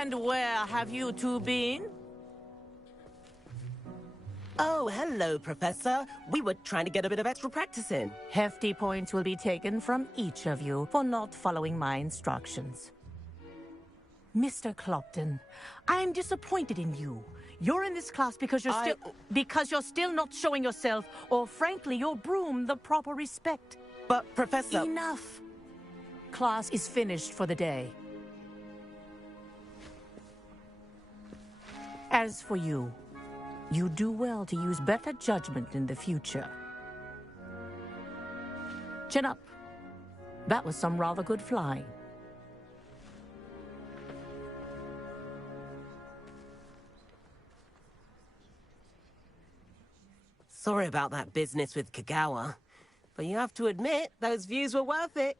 And where have you two been? Oh, hello, Professor. We were trying to get a bit of extra practice in. Hefty points will be taken from each of you for not following my instructions. Mr. Clopton, I'm disappointed in you. You're in this class because you're still not showing yourself, or frankly, your broom, the proper respect. But, Professor... Enough! Class is finished for the day. As for you, you do well to use better judgment in the future. Chin up. That was some rather good flying. Sorry about that business with Kagawa, but you have to admit, those views were worth it.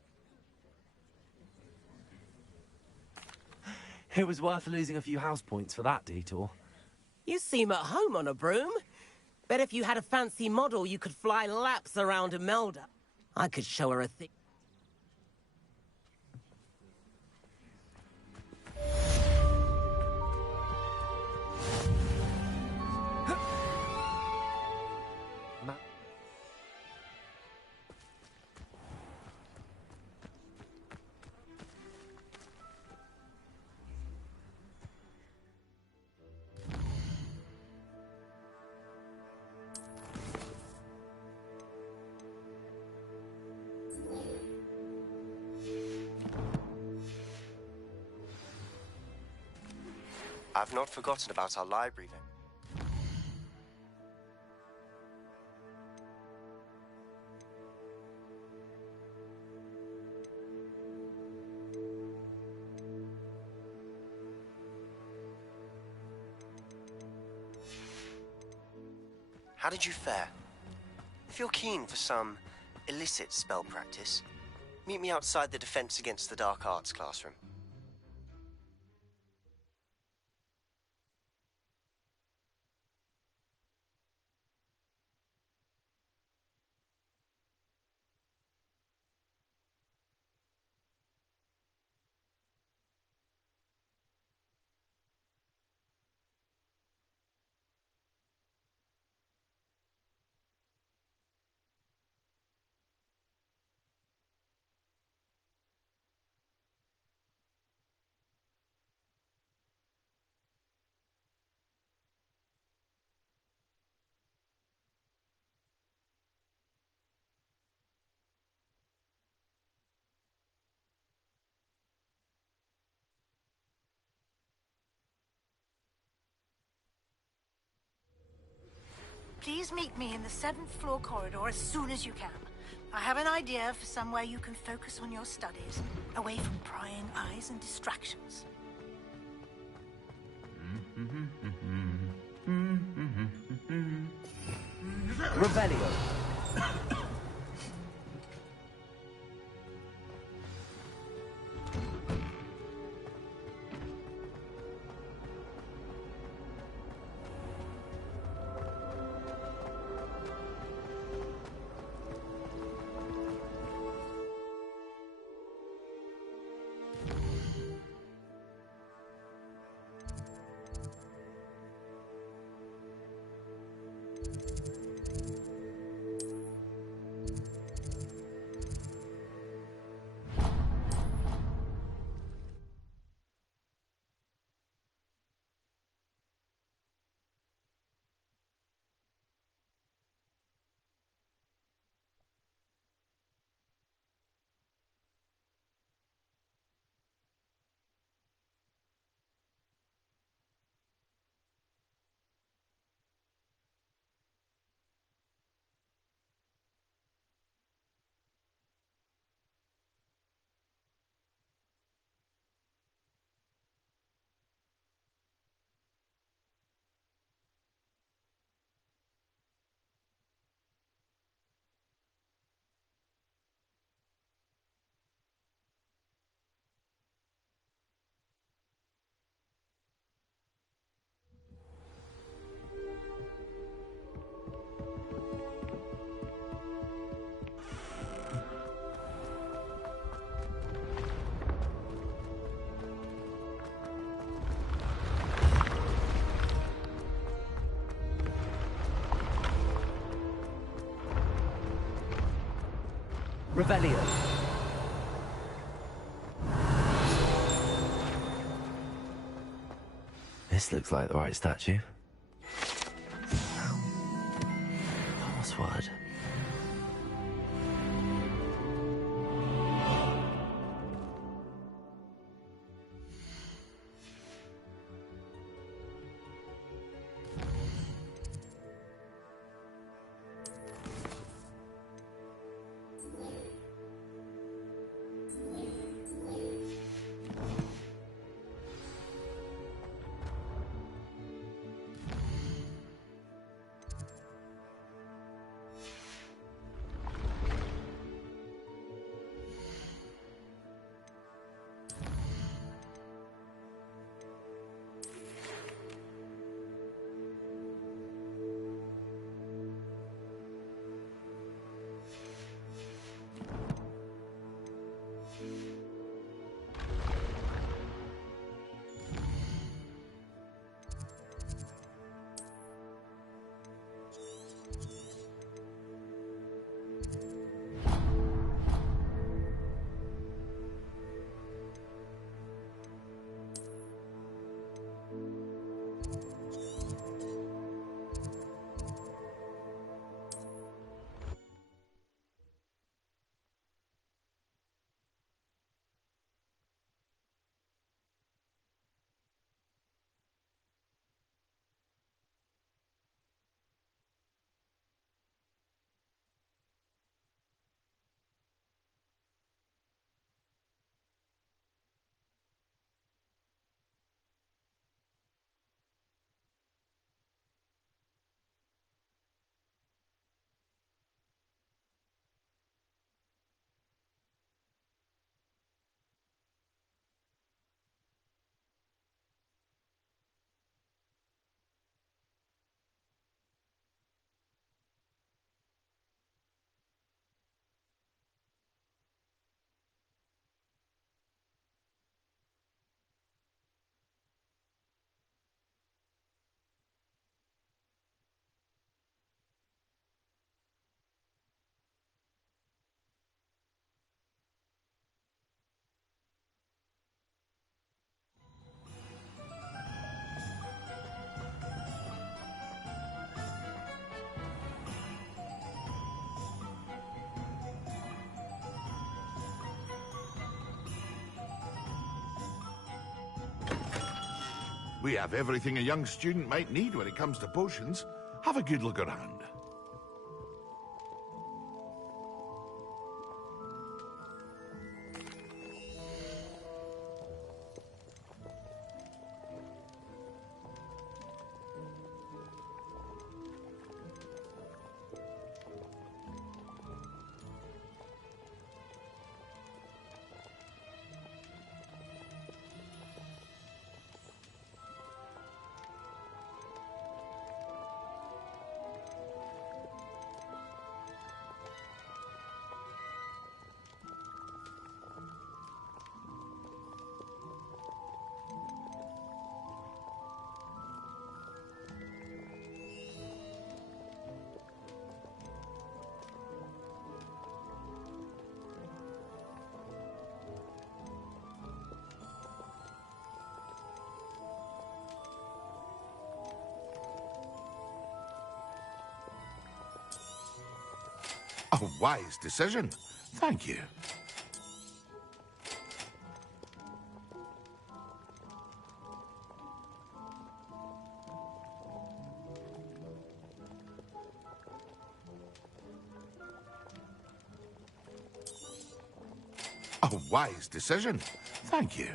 It was worth losing a few house points for that detour. You seem at home on a broom. Bet if you had a fancy model, you could fly laps around Imelda. I could show her a thing. I've not forgotten about our library then. How did you fare? If you're keen for some illicit spell practice, meet me outside the Defense Against the Dark Arts classroom. Please meet me in the 7th floor corridor as soon as you can. I have an idea for somewhere you can focus on your studies, away from prying eyes and distractions. Revelio. Revelio. This looks like the right statue. Password. We have everything a young student might need when it comes to potions. Have a good look around. A wise decision. Thank you. A wise decision. Thank you.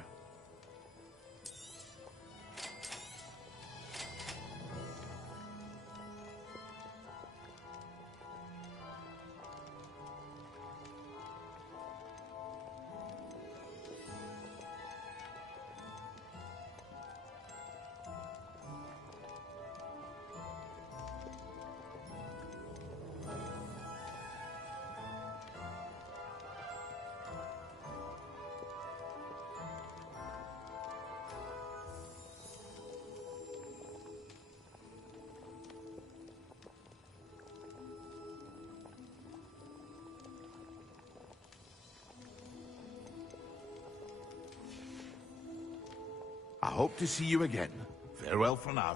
I hope to see you again. Farewell for now.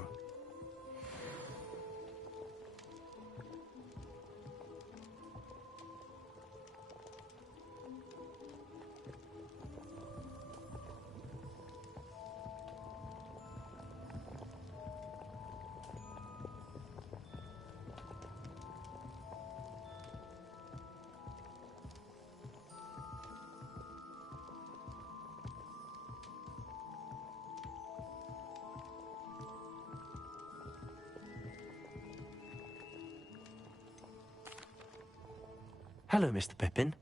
Hello, Mr. Pippin.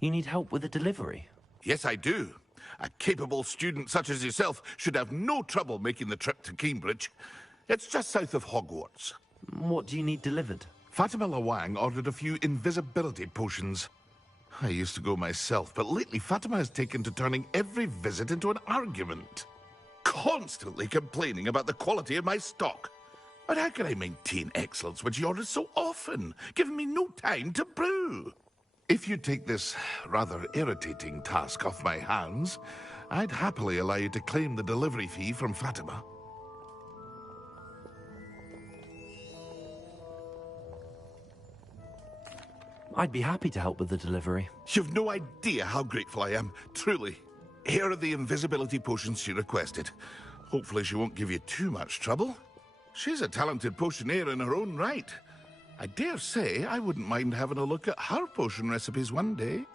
You need help with a delivery? Yes, I do. A capable student such as yourself should have no trouble making the trip to Cambridge. It's just south of Hogwarts. What do you need delivered? Fatima Lawang ordered a few invisibility potions. I used to go myself, but lately Fatima has taken to turning every visit into an argument. Constantly complaining about the quality of my stock. But how can I maintain excellence when she orders so often, giving me no time to brew? If you take this rather irritating task off my hands, I'd happily allow you to claim the delivery fee from Fatima. I'd be happy to help with the delivery. You've no idea how grateful I am, truly. Here are the invisibility potions she requested. Hopefully she won't give you too much trouble. She's a talented potioneer in her own right. I dare say I wouldn't mind having a look at her potion recipes one day.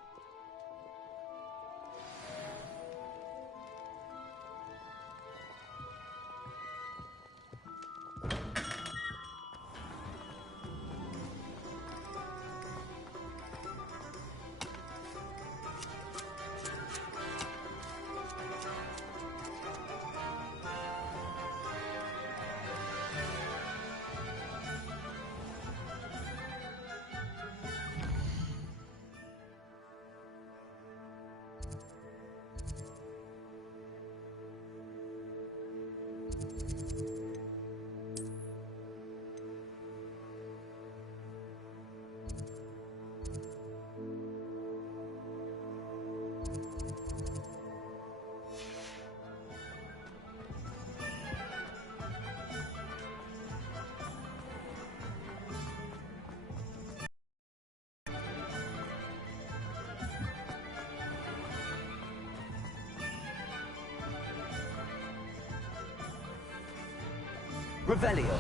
Revelio.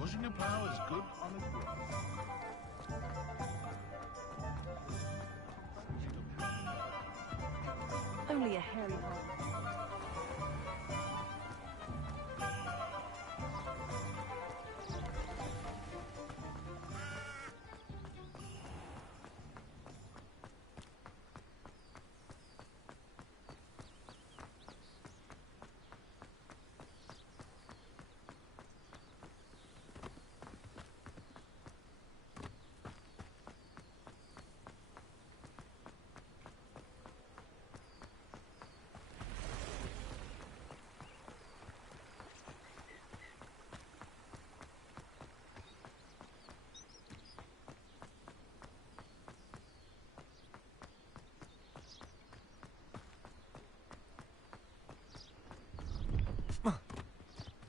Pushing a plow is good on a growth. Only a hairy one.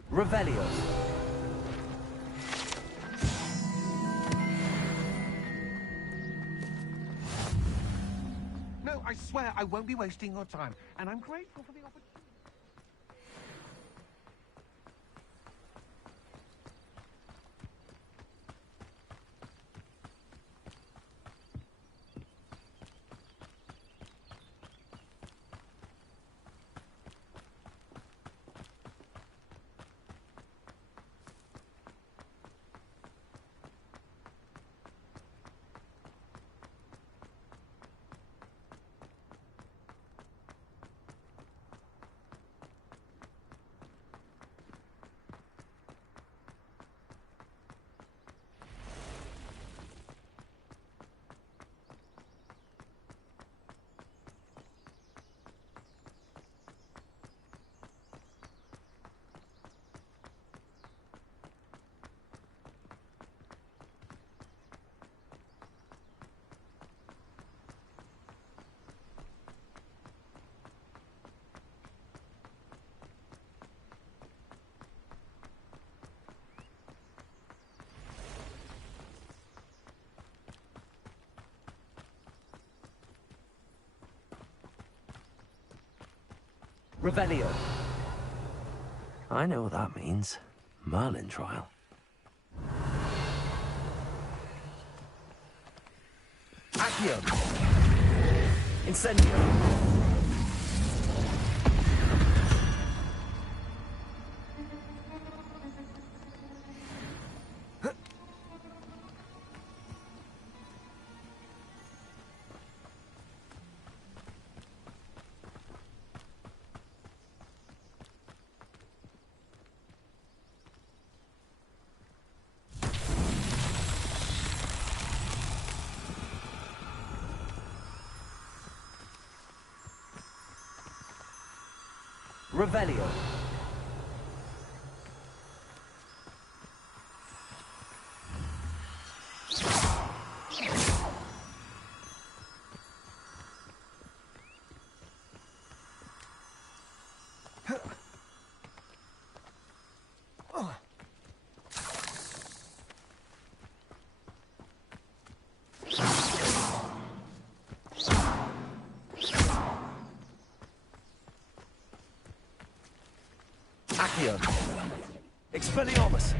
Revelio. No, I swear I won't be wasting your time, and I'm grateful for the opportunity. Revelio. I know what that means. Merlin trial. Accio. Incendio. Revelio. Accio. Expelliarmus.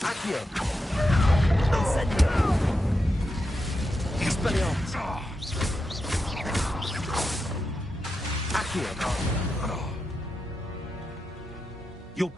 Accio. Incendio. Expelliarmus. Accio. Yup.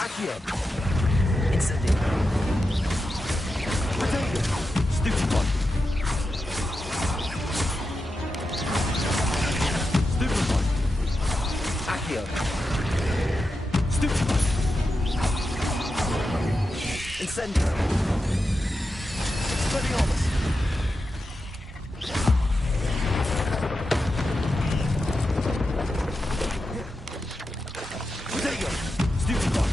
Accio. Incendio. Revelio. Stupefy. Stupefy. Accio. Stupefy. Incendio. Expelliarmus. Protego. Stupefy.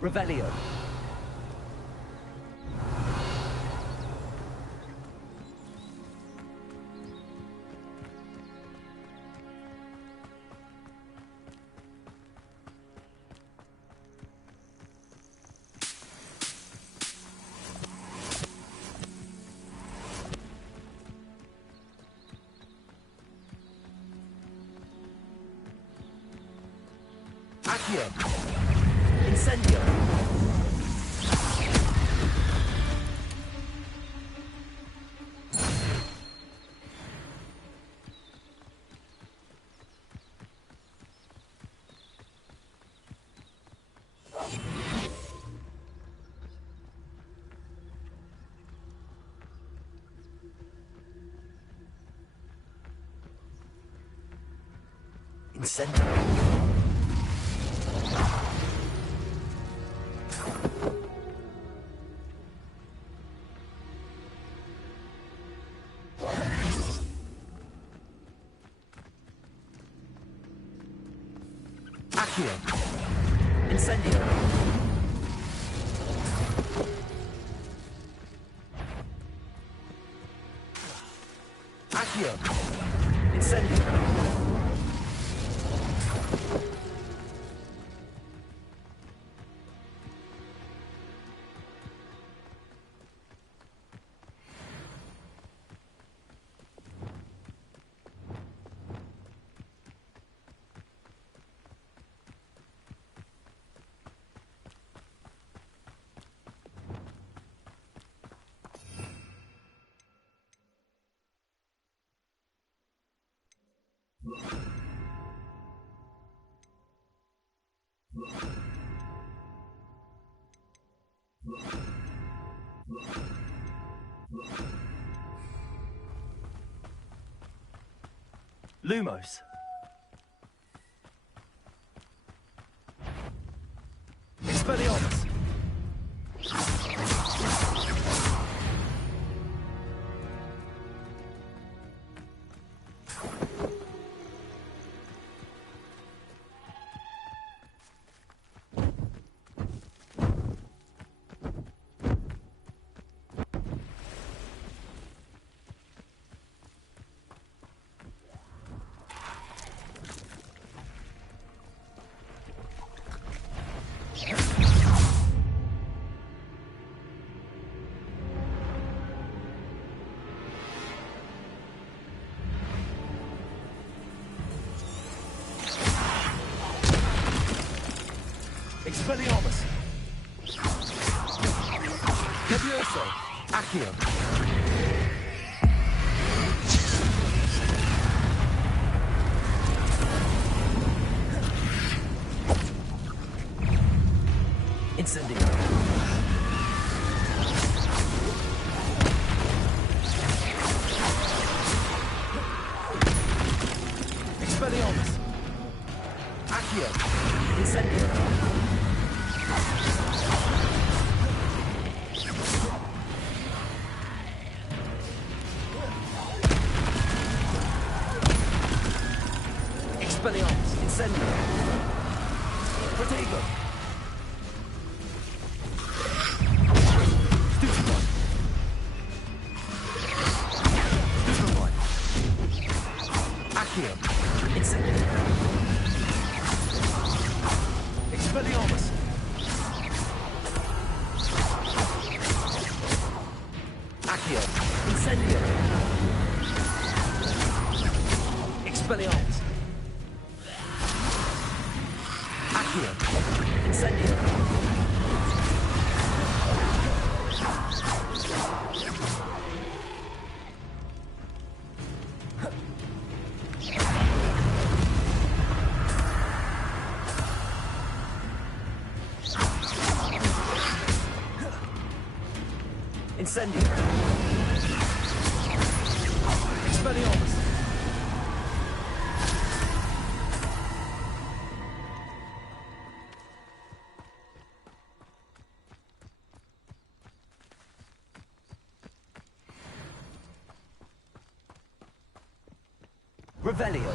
Revelio. Accio. Incendio. Incendio. Accio. Incendio. Accio. Incendio. Lumos. Expelliarmus. Expelliarmus. Levioso. Accio. Incendio. Expelliarmus. Accio. Incendio. Expelliarmus. Incendio. Protego. Stupefy. Stupefy. Accio. Incendio. Expelliarmus. Accio. Incendio. Expelliarmus. Accio. Incendio. Incendio. Expelliarmus. Revelio.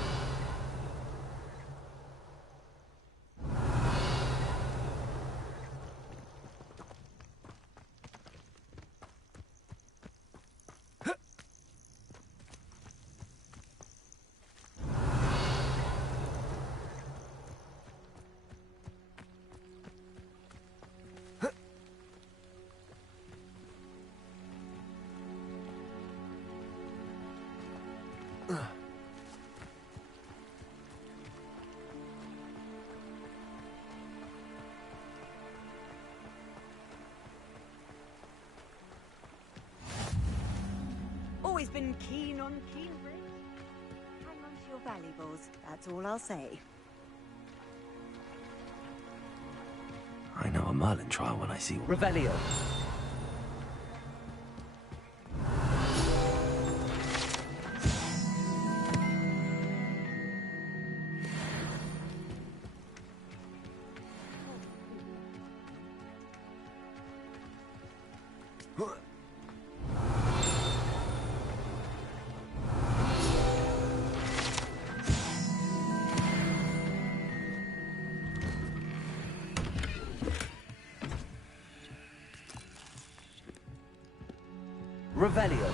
Always been keen on keen breaks. Hang on to your valuables, that's all I'll say. I know a Merlin trial when I see one. Revelio. Revelio.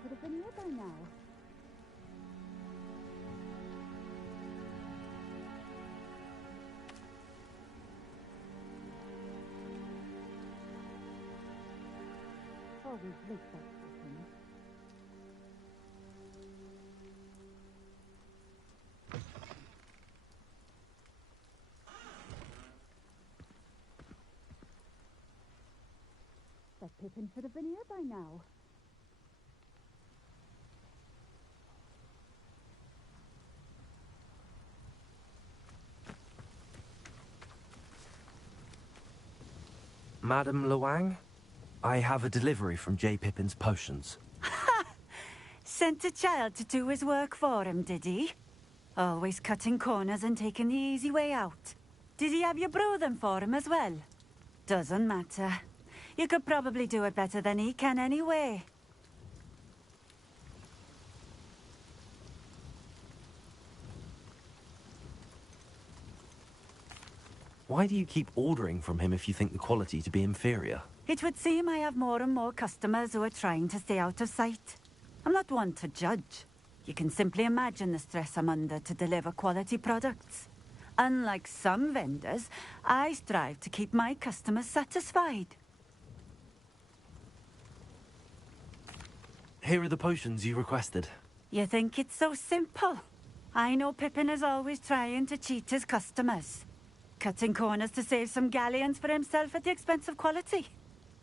Could have been here by now. Always look that way. That Pippin should have been here by now. Madam Luang, I have a delivery from J. Pippin's potions. Sent a child to do his work for him, did he? Always cutting corners and taking the easy way out. Did he have you brew them for him as well? Doesn't matter. You could probably do it better than he can anyway. Why do you keep ordering from him if you think the quality to be inferior? It would seem I have more and more customers who are trying to stay out of sight. I'm not one to judge. You can simply imagine the stress I'm under to deliver quality products. Unlike some vendors, I strive to keep my customers satisfied. Here are the potions you requested. You think it's so simple? I know Pippin is always trying to cheat his customers. Cutting corners to save some galleons for himself at the expense of quality.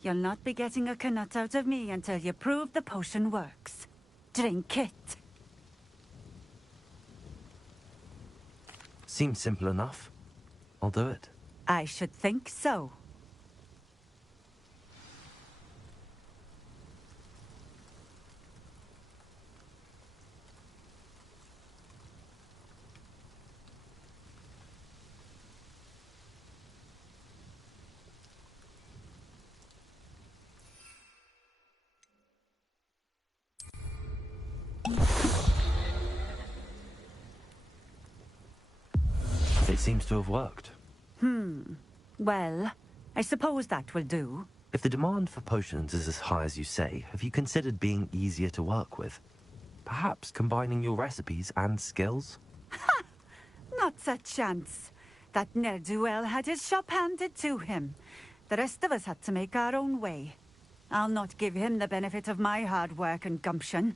You'll not be getting a canut out of me until you prove the potion works. Drink it. Seems simple enough. I'll do it. I should think so. It seems to have worked. Well, I suppose that will do. If the demand for potions is as high as you say, have you considered being easier to work with? Perhaps combining your recipes and skills? Not a chance. That ne'er-do-well had his shop handed to him. The rest of us had to make our own way. I'll not give him the benefit of my hard work and gumption.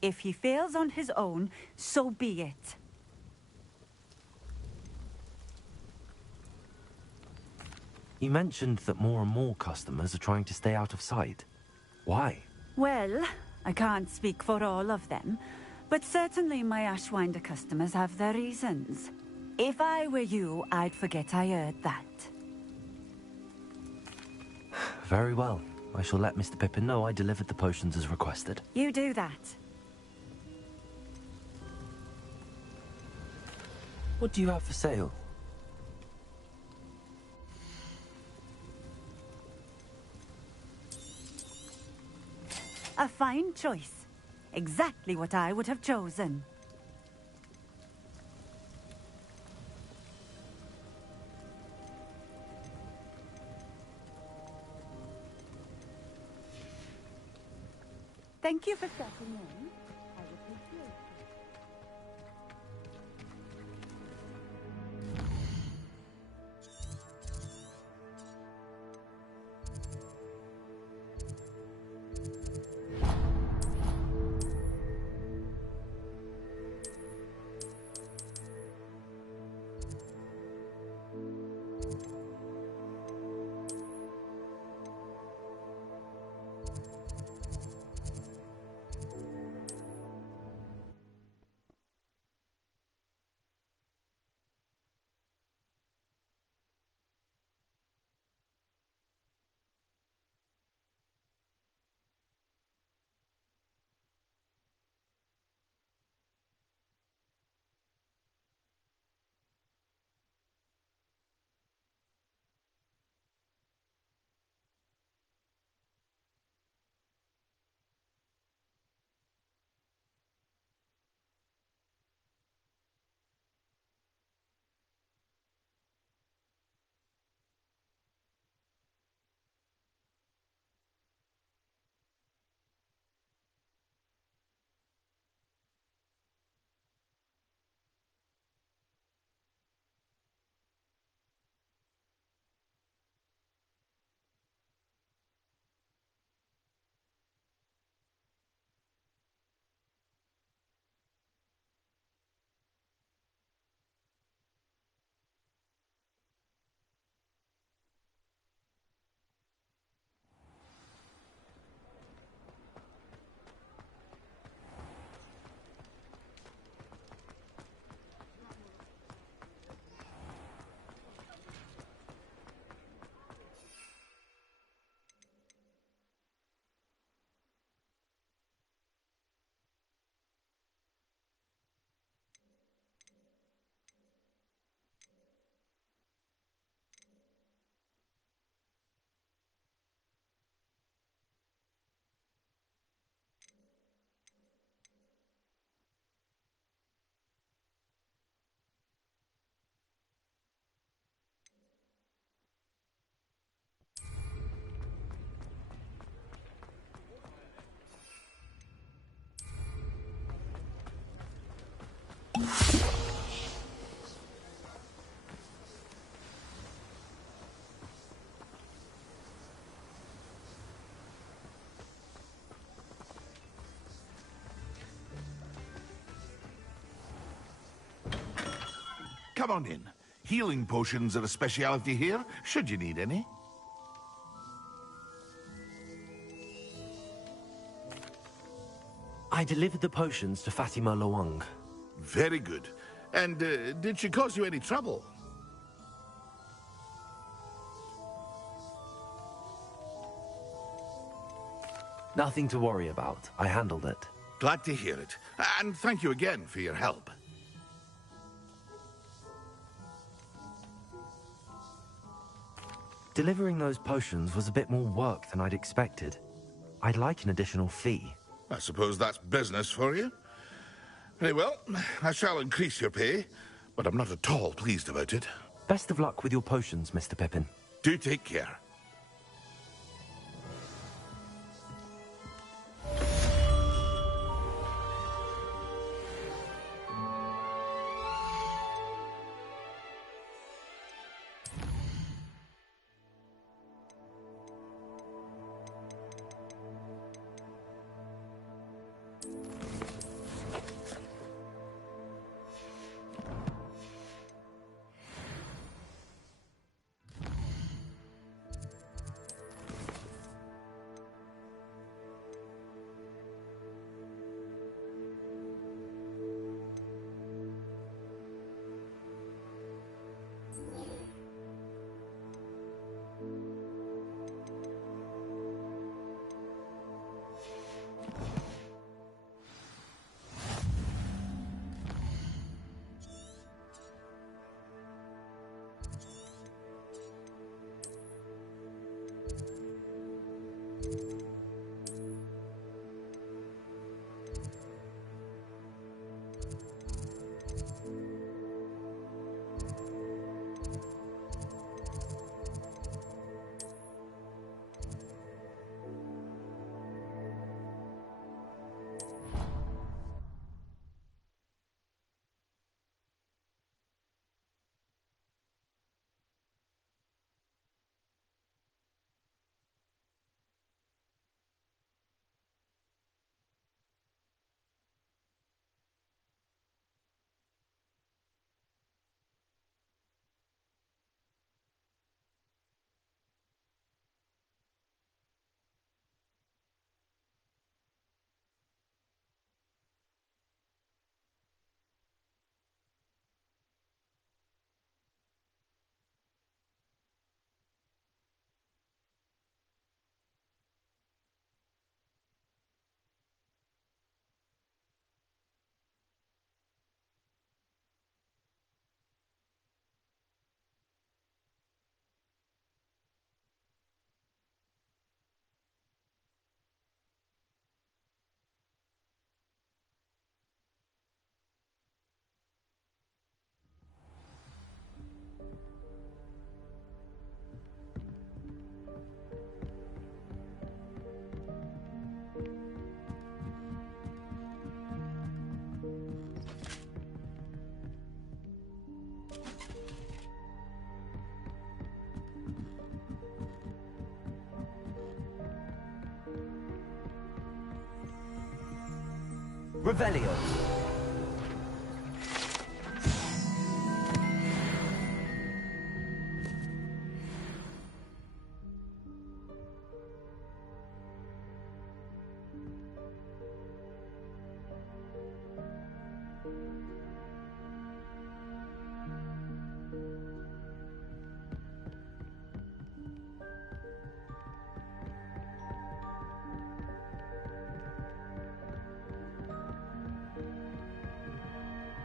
If he fails on his own, so be it. You mentioned that more and more customers are trying to stay out of sight. Why? Well, I can't speak for all of them, but certainly my Ashwinder customers have their reasons. If I were you, I'd forget I heard that. Very well. I shall let Mr. Pippin know I delivered the potions as requested. You do that. What do you have for sale? A fine choice. Exactly what I would have chosen. Thank you for stepping in. I appreciate it. come on in. Healing potions are a speciality here, should you need any. I delivered the potions to Fatima Luang. Very good. And did she cause you any trouble? Nothing to worry about. I handled it. Glad to hear it. And thank you again for your help. Delivering those potions was a bit more work than I'd expected. I'd like an additional fee. I suppose that's business for you. Very well, I shall increase your pay, but I'm not at all pleased about it. Best of luck with your potions, Mr. Pippin. Do take care. Revelio.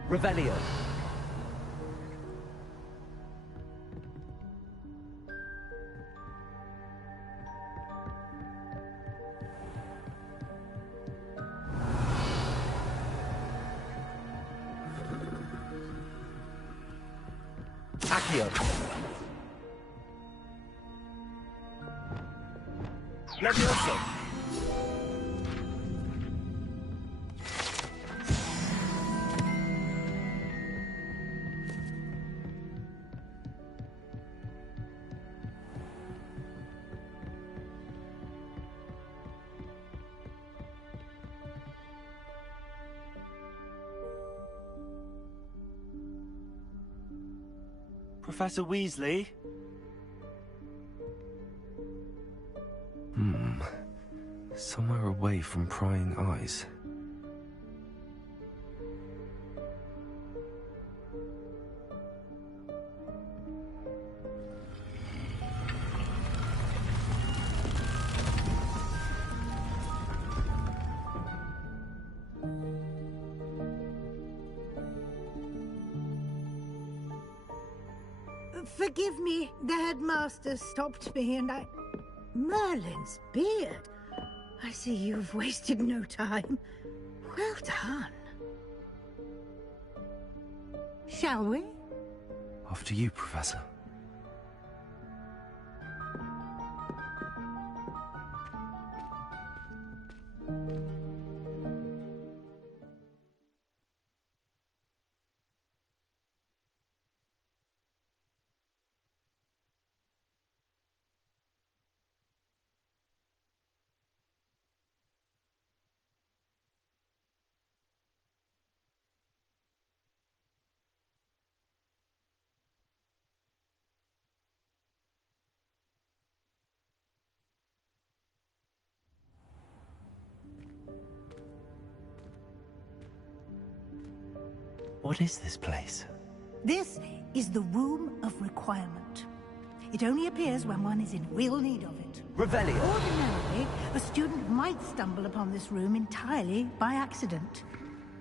Revelio. Accio. Levioso. Professor Weasley? Somewhere away from prying eyes. Forgive me, the headmaster stopped me and I... Merlin's beard. I see you've wasted no time. Well done. Shall we? After you, Professor. What is this place? This is the Room of Requirement. It only appears when one is in real need of it. Revelio. Ordinarily, a student might stumble upon this room entirely by accident.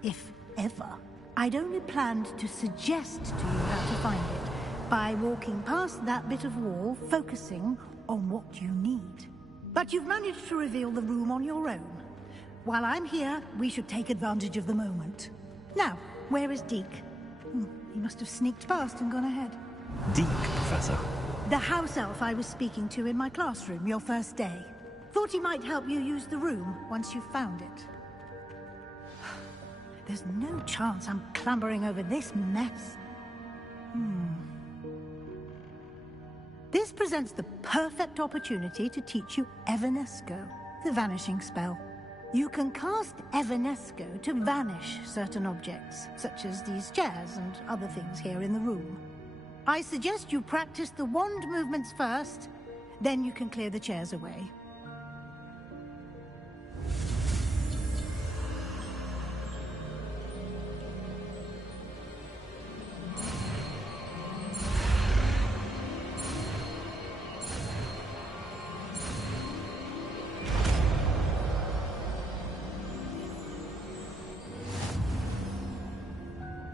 If ever. I'd only planned to suggest to you how to find it by walking past that bit of wall, focusing on what you need. But you've managed to reveal the room on your own. While I'm here, we should take advantage of the moment. Now, where is Deke? He must have sneaked past and gone ahead. Deke, Professor. The house elf I was speaking to in my classroom your first day. Thought he might help you use the room once you found it. There's no chance I'm clambering over this mess. This presents the perfect opportunity to teach you Evanesco, the vanishing spell. You can cast Evanesco to vanish certain objects, such as these chairs and other things here in the room. I suggest you practice the wand movements first, then you can clear the chairs away.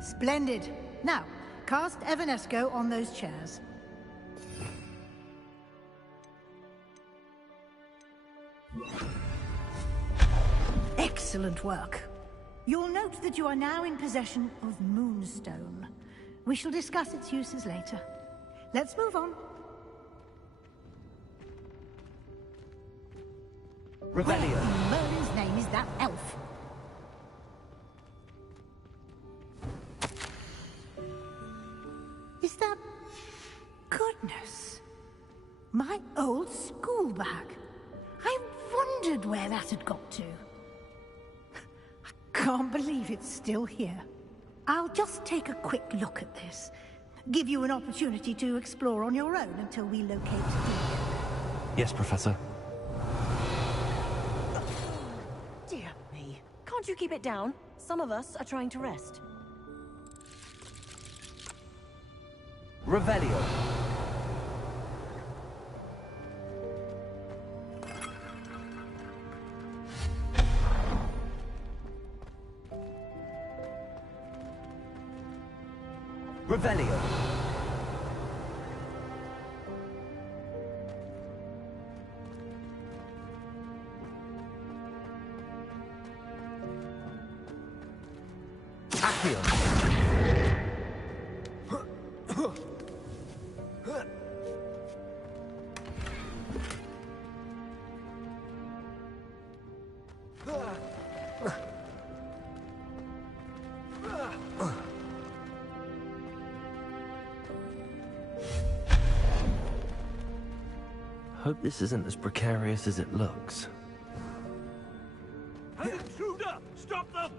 Splendid. Now, cast Evanesco on those chairs. Excellent work. You'll note that you are now in possession of Moonstone. We shall discuss its uses later. Let's move on. Revelio. Where in Merlin's name is that elf? Is that... Goodness. My old school bag. I wondered where that had got to. I can't believe it's still here. I'll just take a quick look at this. Give you an opportunity to explore on your own until we locate Deke. Yes, Professor. Dear me. Can't you keep it down? Some of us are trying to rest. Revelio. Revelio. Accio. Hope this isn't as precarious as it looks. An intruder! Stop them!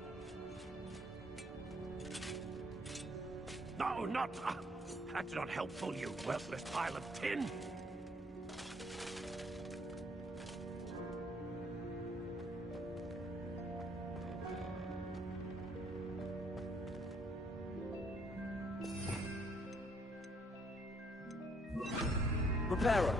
No, not... That's not helpful, you worthless pile of tin! Repairer.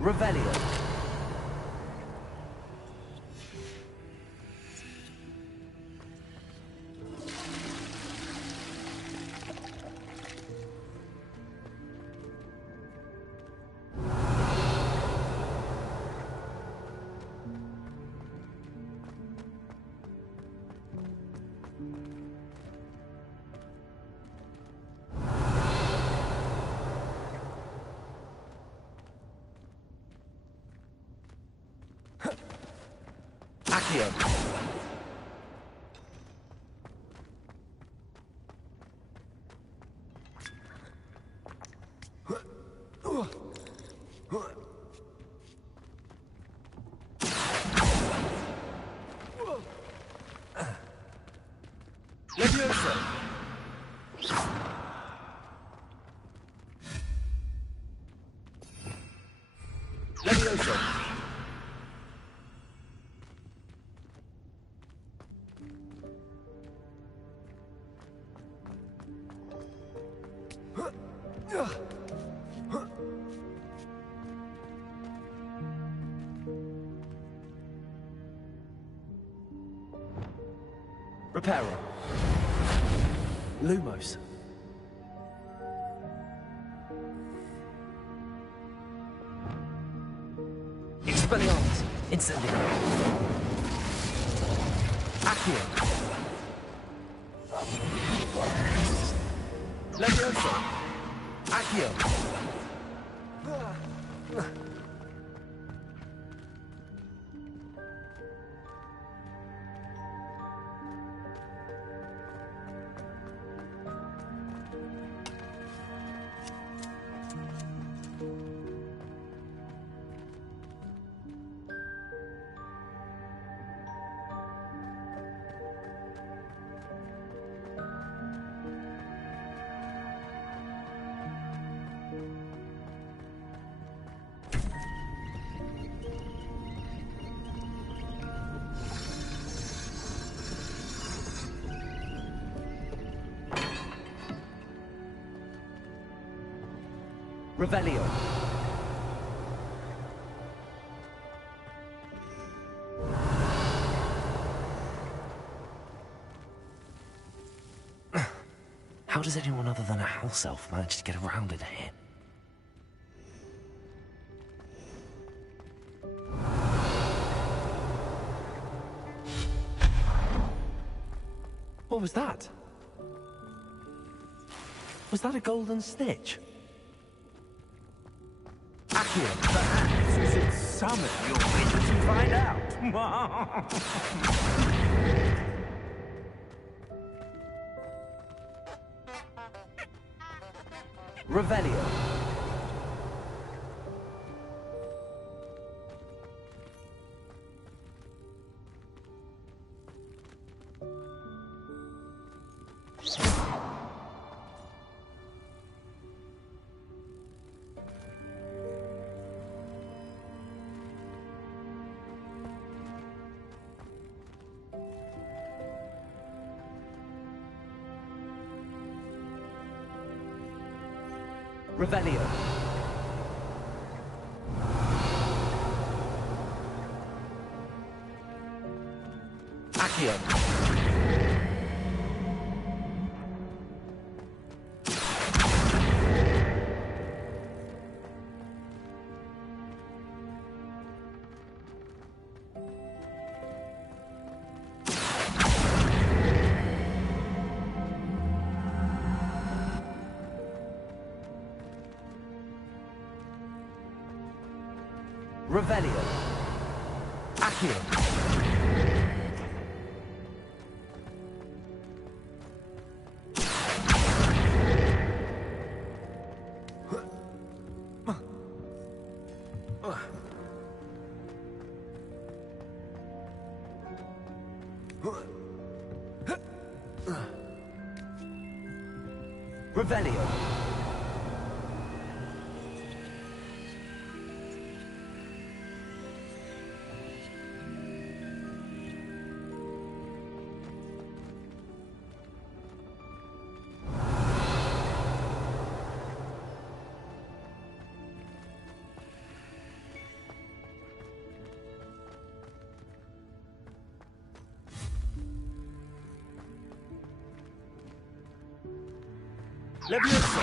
Revelio. Accio. Leviosa. Leviosa. Repairer. Lumos. Expelliarmus. Incendio. Accio. Leviosa. Accio. Revelio. How does anyone other than a house elf manage to get around in here? What was that? Was that a golden snitch? Accio. Perhaps you should summon your witch to find out. Revelio. Revelio. Accio. Revelio. Accio. Revelio. Levioso.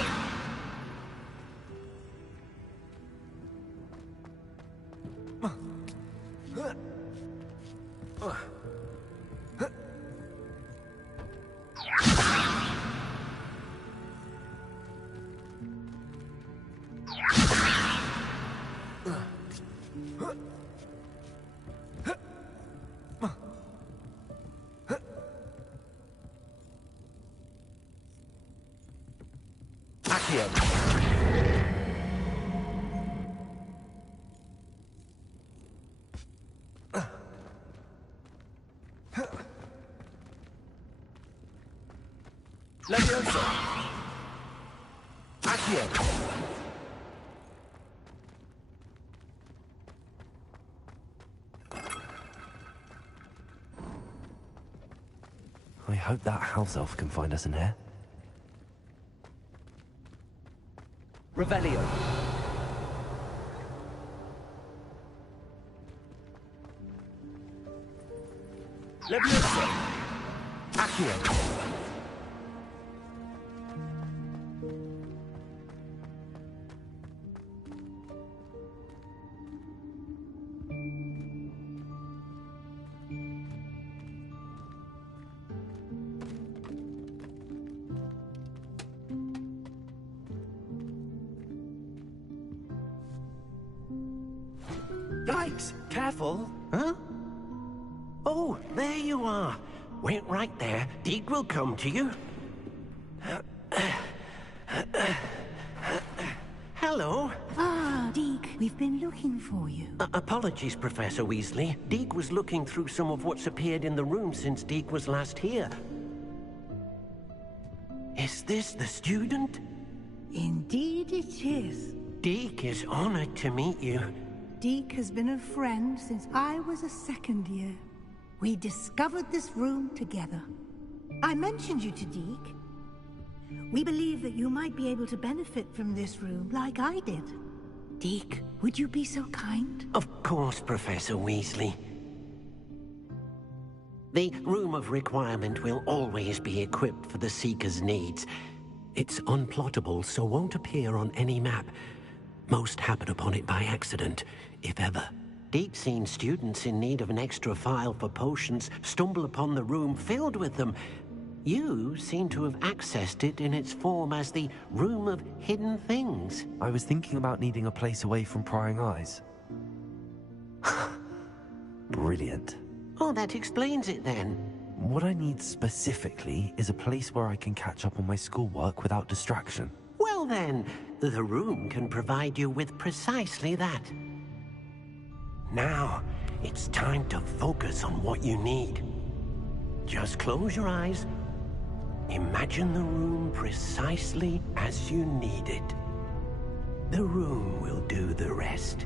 Accio. Levioso. Accio. I hope that house elf can find us in here. Revelio. Levioso. Accio. Yikes! Careful! Huh? Oh, there you are. Wait right there. Deke will come to you. Hello. Ah, Deke, we've been looking for you. Apologies, Professor Weasley. Deke was looking through some of what's appeared in the room since Deke was last here. Is this the student? Indeed it is. Deke is honored to meet you. Deke has been a friend since I was a second year. We discovered this room together. I mentioned you to Deke. We believe that you might be able to benefit from this room like I did. Deke, would you be so kind? Of course, Professor Weasley. The Room of Requirement will always be equipped for the Seeker's needs. It's unplottable, so won't appear on any map. Most happen upon it by accident, if ever. Deep-seen students in need of an extra file for potions stumble upon the room filled with them. You seem to have accessed it in its form as the Room of Hidden Things. I was thinking about needing a place away from prying eyes. Brilliant. Oh, that explains it then. What I need specifically is a place where I can catch up on my schoolwork without distraction. Well then, the room can provide you with precisely that. Now, it's time to focus on what you need. Just close your eyes. Imagine the room precisely as you need it. The room will do the rest.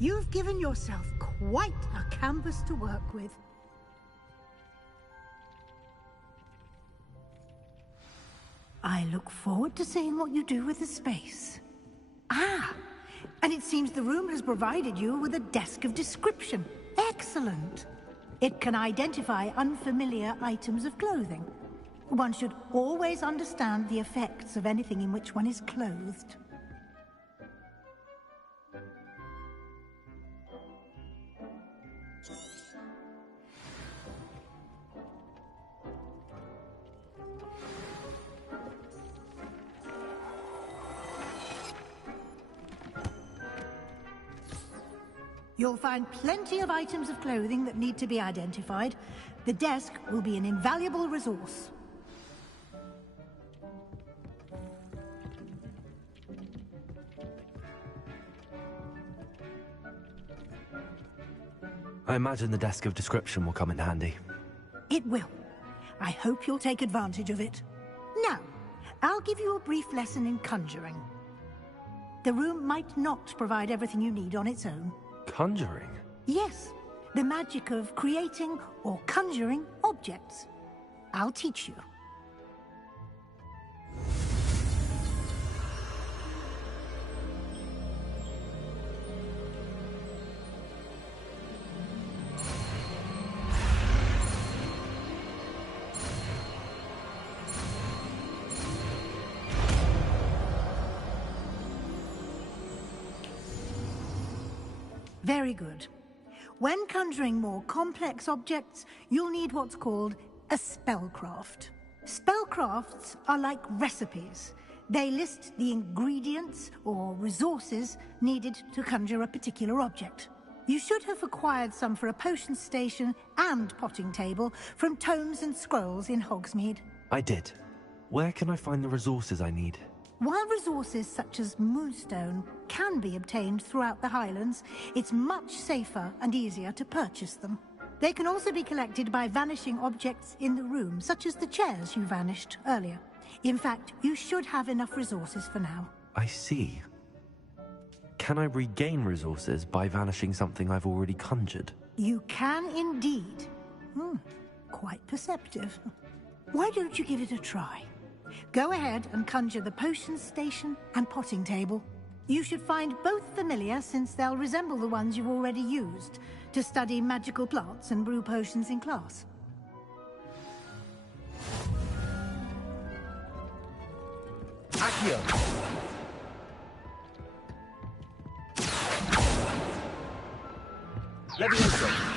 You've given yourself quite a canvas to work with. I look forward to seeing what you do with the space. Ah, and it seems the room has provided you with a desk of description. Excellent. It can identify unfamiliar items of clothing. One should always understand the effects of anything in which one is clothed. You'll find plenty of items of clothing that need to be identified. The desk will be an invaluable resource. I imagine the desk of description will come in handy. It will. I hope you'll take advantage of it. Now, I'll give you a brief lesson in conjuring. The room might not provide everything you need on its own. Conjuring? Yes, the magic of creating or conjuring objects. I'll teach you. Very good. When conjuring more complex objects, you'll need what's called a spellcraft. Spellcrafts are like recipes. They list the ingredients or resources needed to conjure a particular object. You should have acquired some for a potion station and potting table from tomes and scrolls in Hogsmeade. I did. Where can I find the resources I need? While resources such as moonstone can be obtained throughout the Highlands, it's much safer and easier to purchase them. They can also be collected by vanishing objects in the room, such as the chairs you vanished earlier. In fact, you should have enough resources for now. I see. Can I regain resources by vanishing something I've already conjured? You can indeed. Quite perceptive. Why don't you give it a try? Go ahead and conjure the potion station and potting table. You should find both familiar, since they'll resemble the ones you've already used to study magical plants and brew potions in class. Accio. Levioso.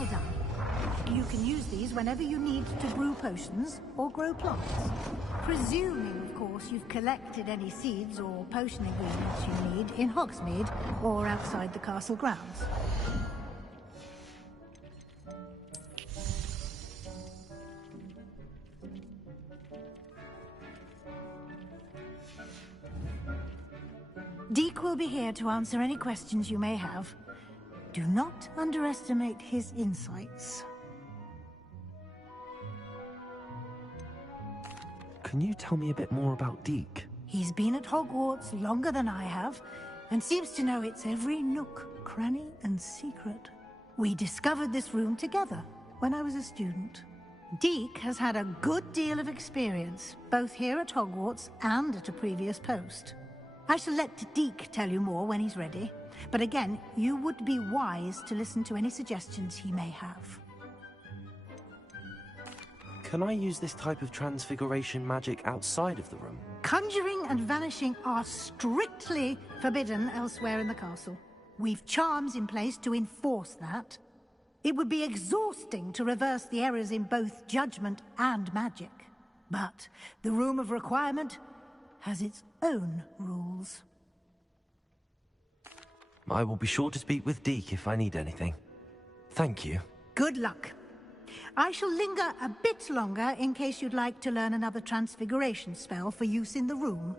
Well done. You can use these whenever you need to brew potions or grow plants. Presuming, of course, you've collected any seeds or potion ingredients you need in Hogsmeade or outside the castle grounds. Deke will be here to answer any questions you may have. Do not underestimate his insights. Can you tell me a bit more about Deke? He's been at Hogwarts longer than I have, and seems to know its every nook, cranny, and secret. We discovered this room together when I was a student. Deke has had a good deal of experience, both here at Hogwarts and at a previous post. I shall let Deke tell you more when he's ready, but again, you would be wise to listen to any suggestions he may have. Can I use this type of transfiguration magic outside of the room? Conjuring and vanishing are strictly forbidden elsewhere in the castle. We've charms in place to enforce that. It would be exhausting to reverse the errors in both judgment and magic. But the Room of Requirement has its own rules. I will be sure to speak with Deke if I need anything. Thank you. Good luck. I shall linger a bit longer in case you'd like to learn another transfiguration spell for use in the room.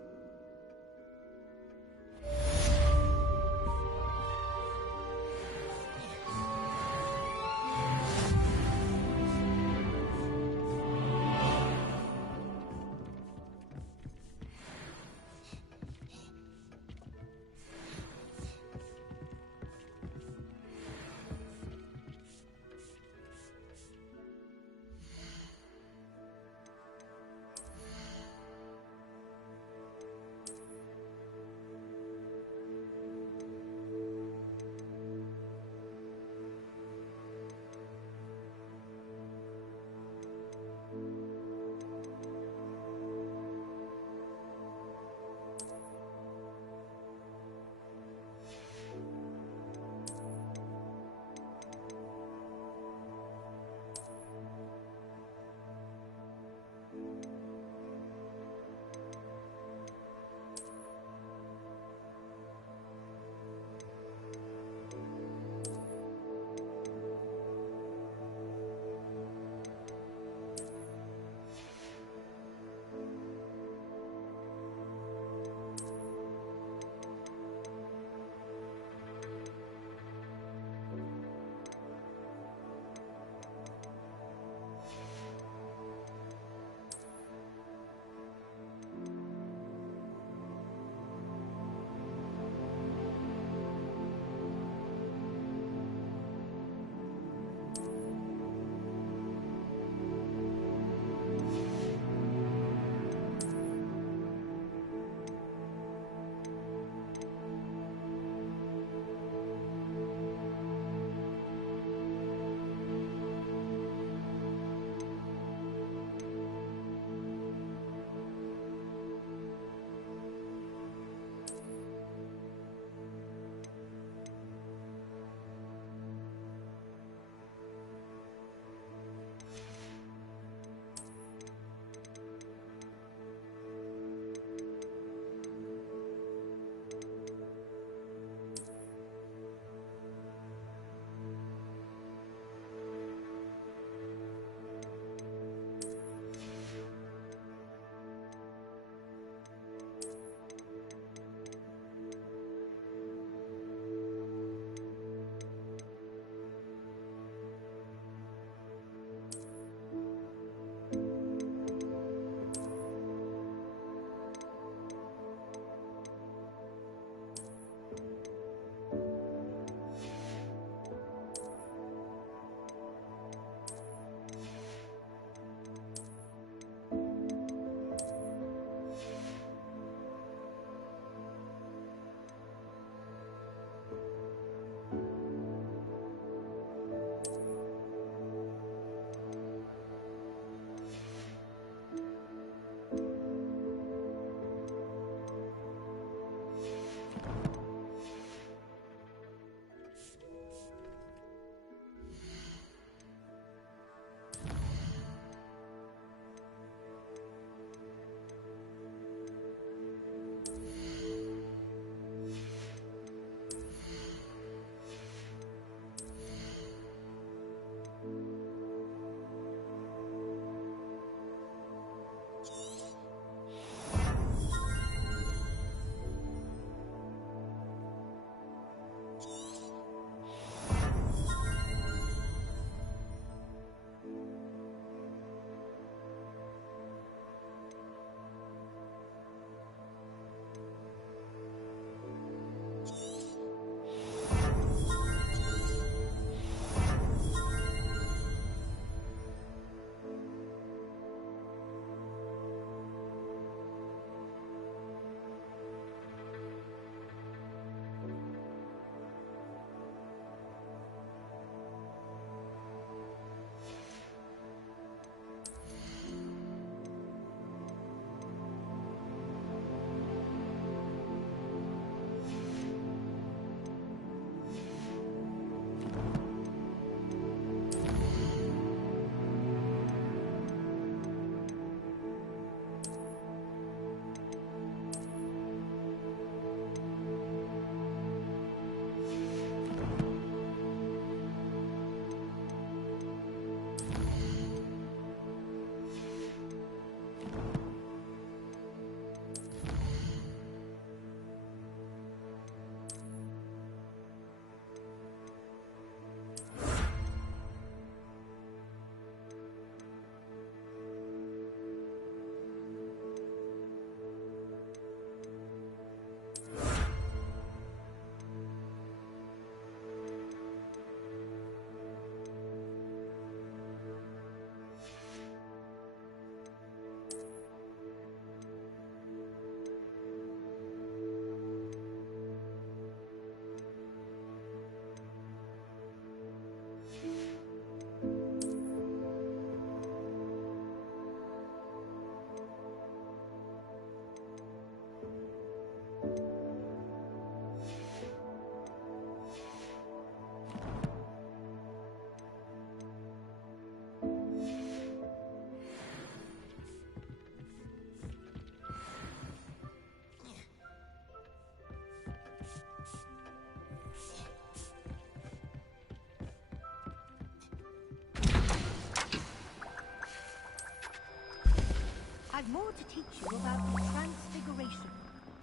I've more to teach you about the transfiguration,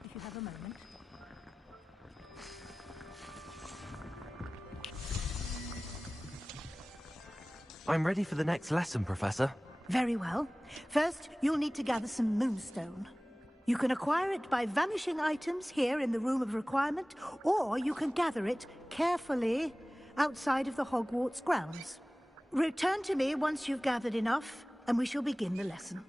if you have a moment. I'm ready for the next lesson, Professor. Very well. First, you'll need to gather some moonstone. You can acquire it by vanishing items here in the Room of Requirement, or you can gather it carefully outside of the Hogwarts grounds. Return to me once you've gathered enough, and we shall begin the lesson.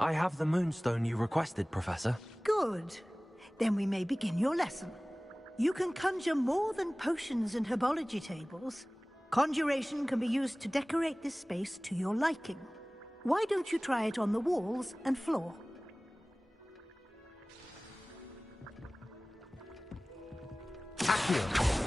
I have the moonstone you requested, Professor. Good. Then we may begin your lesson. You can conjure more than potions and herbology tables. Conjuration can be used to decorate this space to your liking. Why don't you try it on the walls and floor? Accio!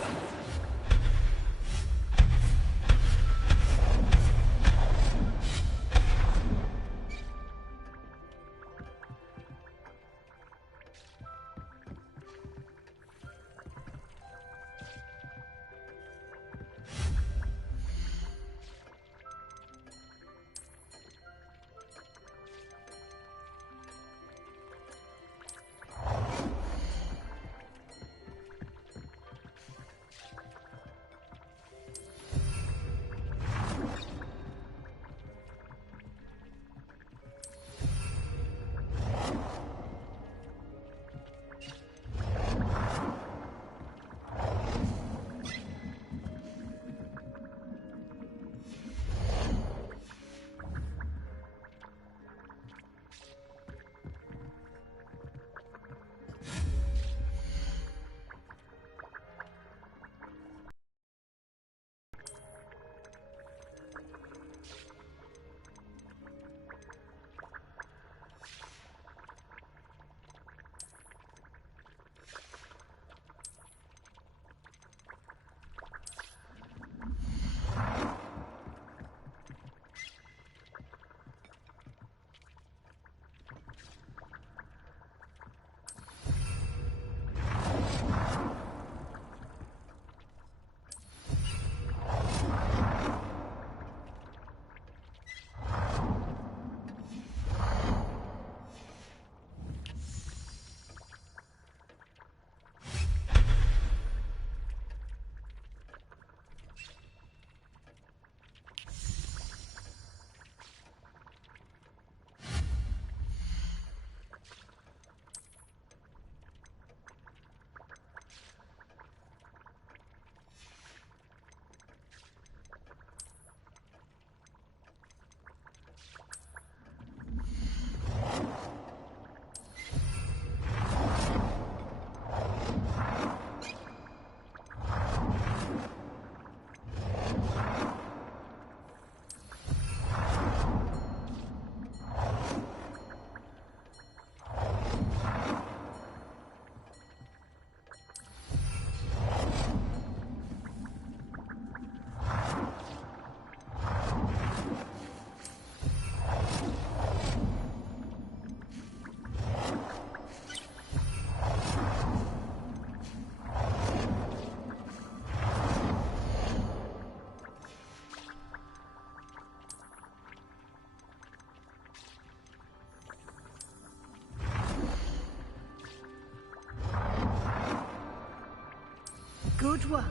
Good work.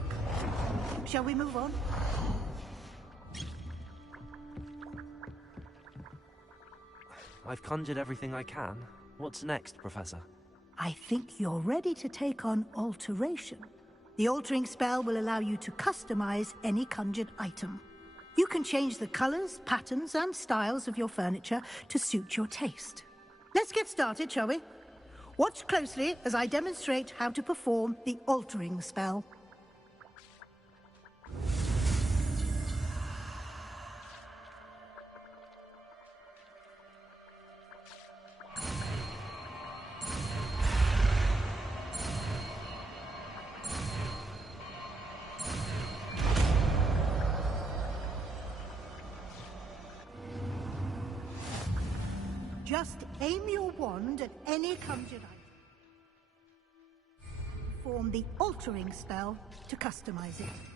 Shall we move on? I've conjured everything I can. What's next, Professor? I think you're ready to take on alteration. The altering spell will allow you to customize any conjured item. You can change the colors, patterns, and styles of your furniture to suit your taste. Let's get started, shall we? Watch closely as I demonstrate how to perform the altering spell. just aim your wand at any conjured item. Form the altering spell to customize it.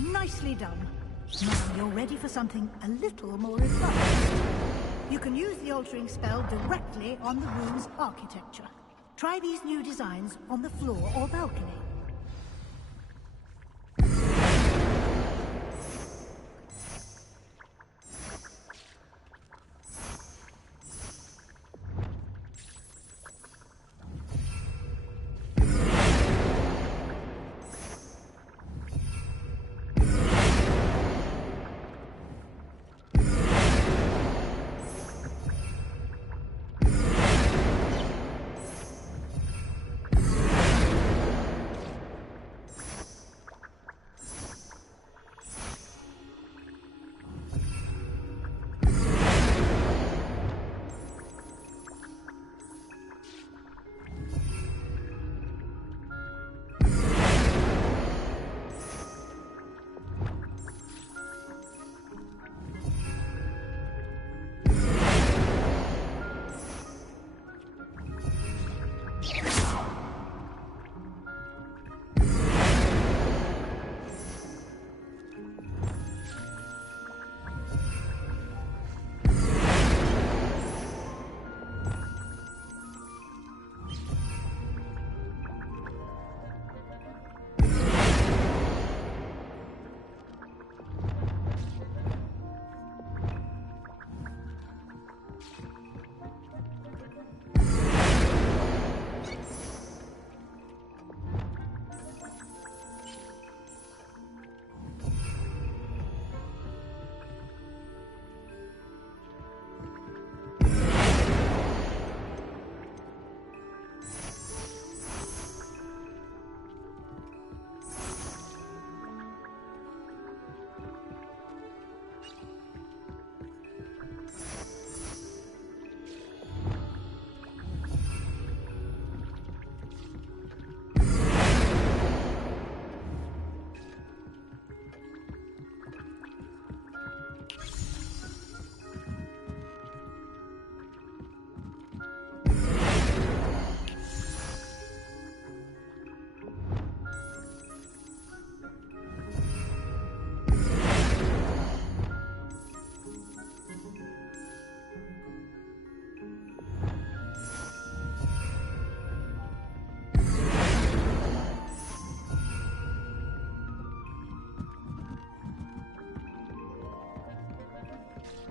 Nicely done. Now you're ready for something a little more advanced. You can use the altering spell directly on the room's architecture. Try these new designs on the floor or balcony.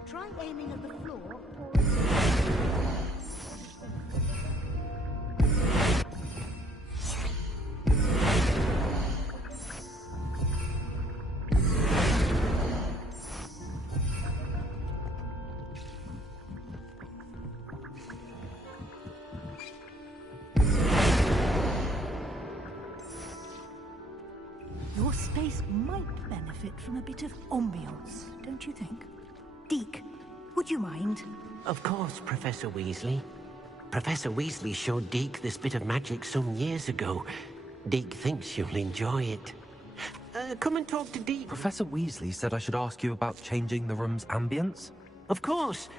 try aiming at the floor or... Your space might benefit from a bit of ambiance, don't you think? Deke, would you mind? Of course, Professor Weasley. Professor Weasley showed Deke this bit of magic some years ago. Deke thinks you'll enjoy it. Come and talk to Deke. Professor Weasley said I should ask you about changing the room's ambience? Of course.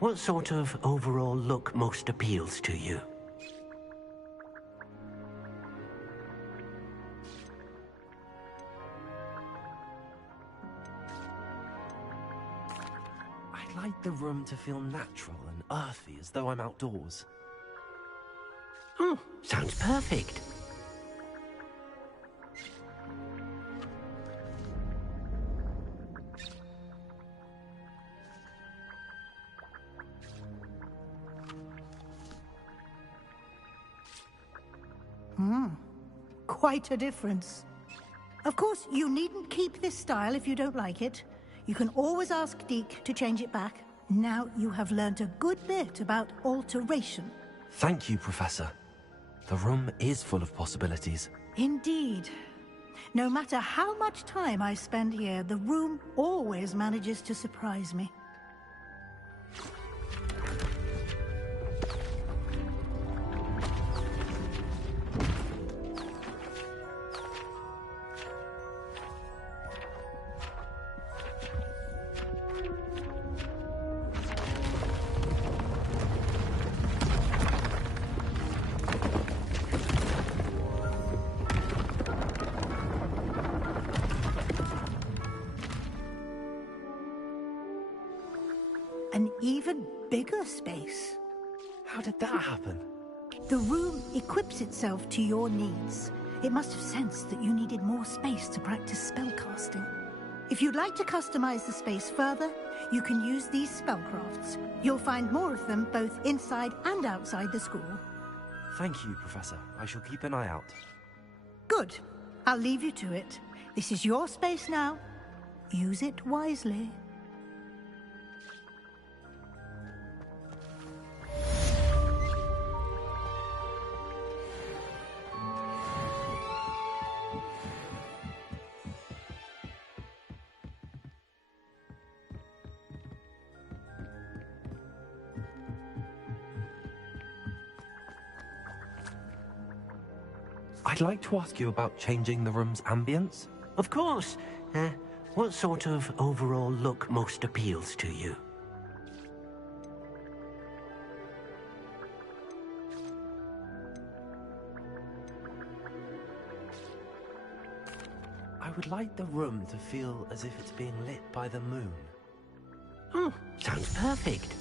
What sort of overall look most appeals to you? I'd like the room to feel natural and earthy, as though I'm outdoors. Oh, sounds perfect. Quite a difference. Of course, you needn't keep this style if you don't like it. You can always ask Deke to change it back. Now you have learnt a good bit about alteration. Thank you, Professor. The room is full of possibilities. Indeed. No matter how much time I spend here, the room always manages to surprise me. An even bigger space. How did that happen? The room equips itself to your needs. It must have sensed that you needed more space to practice spellcasting. If you'd like to customize the space further, you can use these spellcrafts. You'll find more of them both inside and outside the school. Thank you, Professor. I shall keep an eye out. Good. I'll leave you to it. This is your space now. Use it wisely. I'd like to ask you about changing the room's ambience. Of course. What sort of overall look most appeals to you? I would like the room to feel as if it's being lit by the moon. Oh, sounds perfect.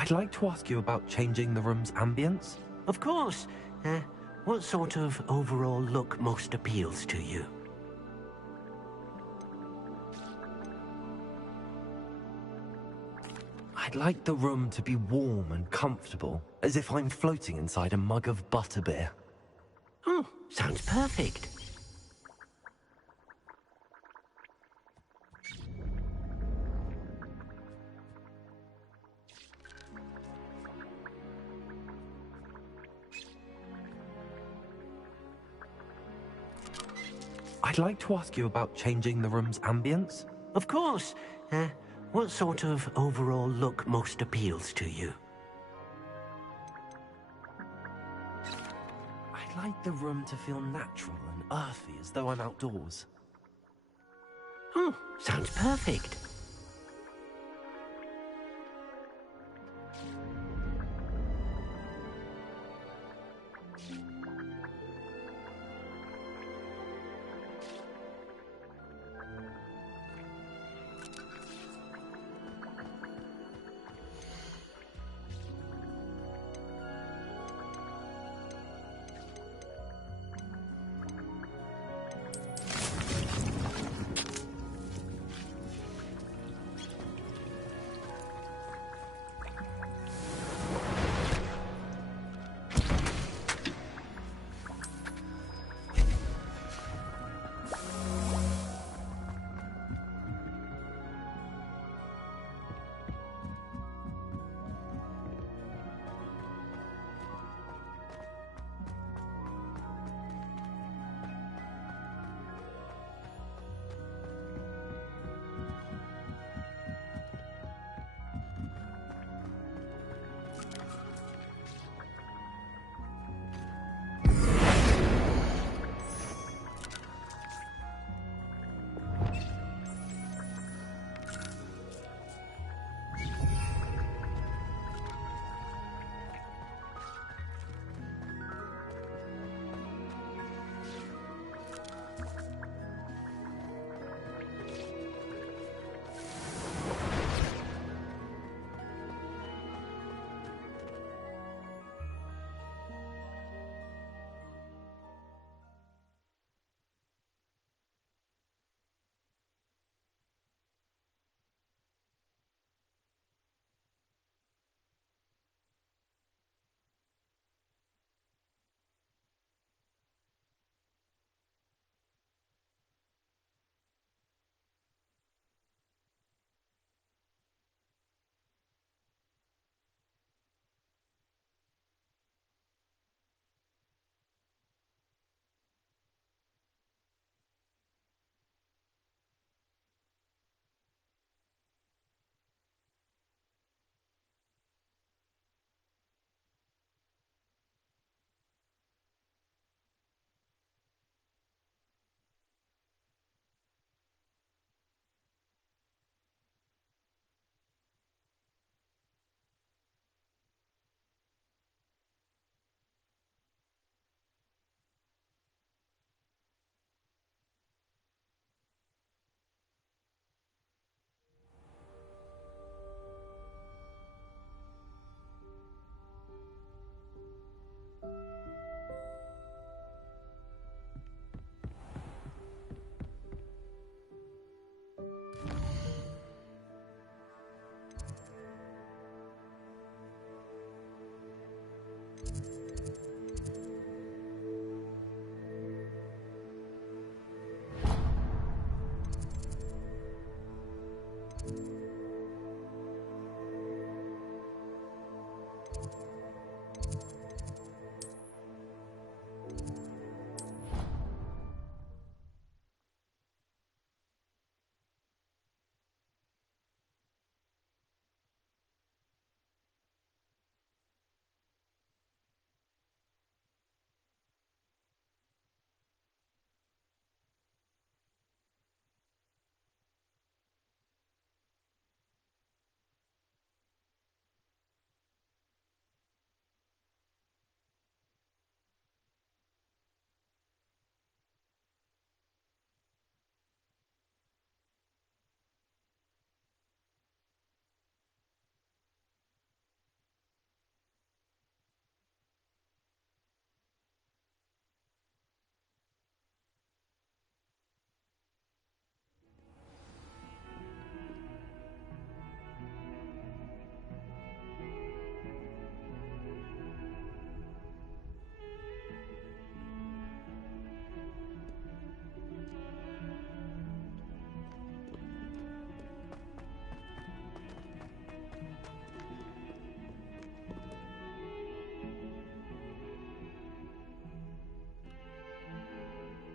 I'd like to ask you about changing the room's ambience. Of course. What sort of overall look most appeals to you? I'd like the room to be warm and comfortable, as if I'm floating inside a mug of butterbeer. Oh, sounds perfect. I'd like to ask you about changing the room's ambience. Of course. What sort of overall look most appeals to you? I'd like the room to feel natural and earthy, as though I'm outdoors. Oh, sounds perfect.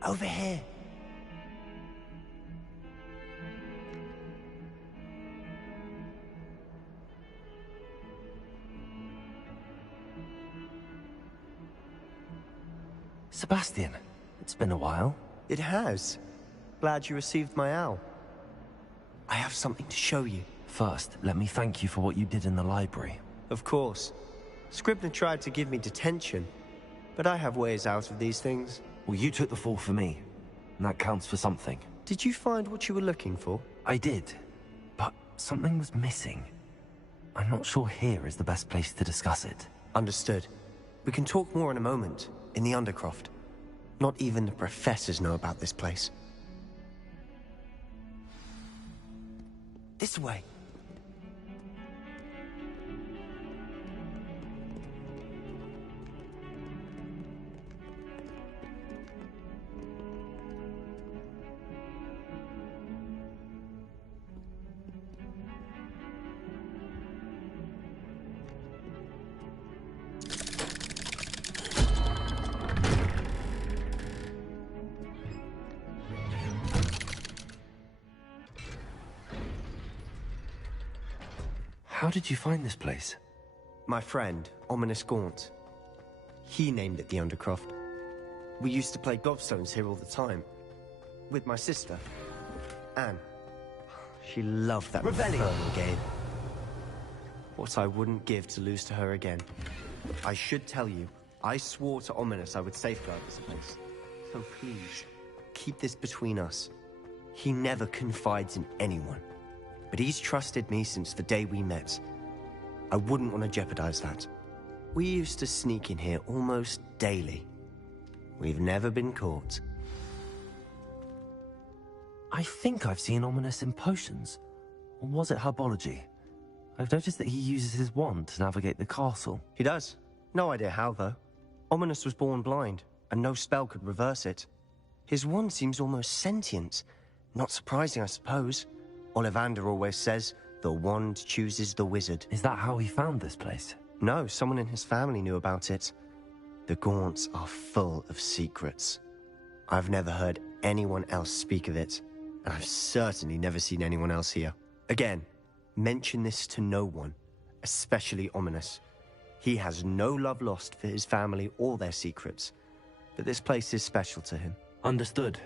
Over here. Sebastian, it's been a while. It has. Glad you received my owl. I have something to show you. First, let me thank you for what you did in the library. Of course. Scribner tried to give me detention, but I have ways out of these things. Well, you took the fall for me, and that counts for something. Did you find what you were looking for? I did, but something was missing. I'm not sure here is the best place to discuss it. Understood. We can talk more in a moment, in the Undercroft. Not even the professors know about this place. This way. How did you find this place? My friend, Ominous Gaunt. He named it the Undercroft. We used to play gobstones here all the time. With my sister, Anne. She loved that infernal game. What I wouldn't give to lose to her again. I should tell you, I swore to Ominous I would safeguard this place. So please, keep this between us. He never confides in anyone. But he's trusted me since the day we met. I wouldn't want to jeopardize that. We used to sneak in here almost daily. We've never been caught. I think I've seen Ominous in potions. Or was it herbology? I've noticed that he uses his wand to navigate the castle. He does. No idea how, though. Ominous was born blind, and no spell could reverse it. His wand seems almost sentient. Not surprising, I suppose. Ollivander always says, the wand chooses the wizard. Is that how he found this place? No, someone in his family knew about it. The Gaunts are full of secrets. I've never heard anyone else speak of it, and I've certainly never seen anyone else here. Again, mention this to no one, especially Ominous. He has no love lost for his family or their secrets, but this place is special to him. Understood.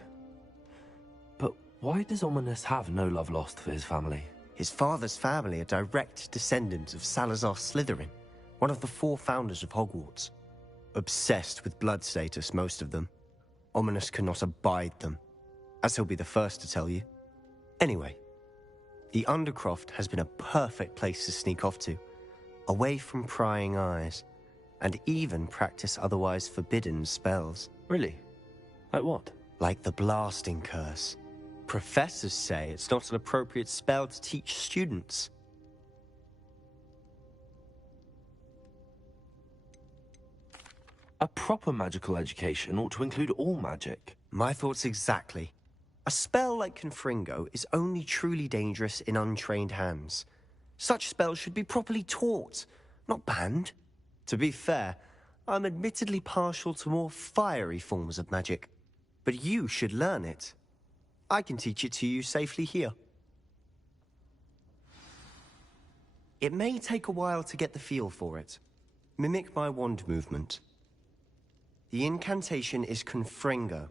But why does Ominous have no love lost for his family? His father's family are direct descendants of Salazar Slytherin, one of the 4 founders of Hogwarts. Obsessed with blood status, most of them. Ominous cannot abide them, as he'll be the first to tell you. Anyway, the Undercroft has been a perfect place to sneak off to, away from prying eyes, and even practice otherwise forbidden spells. Really? Like what? Like the Blasting Curse. Professors say it's not an appropriate spell to teach students. A proper magical education ought to include all magic. My thoughts exactly. A spell like Confringo is only truly dangerous in untrained hands. Such spells should be properly taught, not banned. To be fair, I'm admittedly partial to more fiery forms of magic. But you should learn it. I can teach it to you safely here. It may take a while to get the feel for it. Mimic my wand movement. The incantation is Confringo.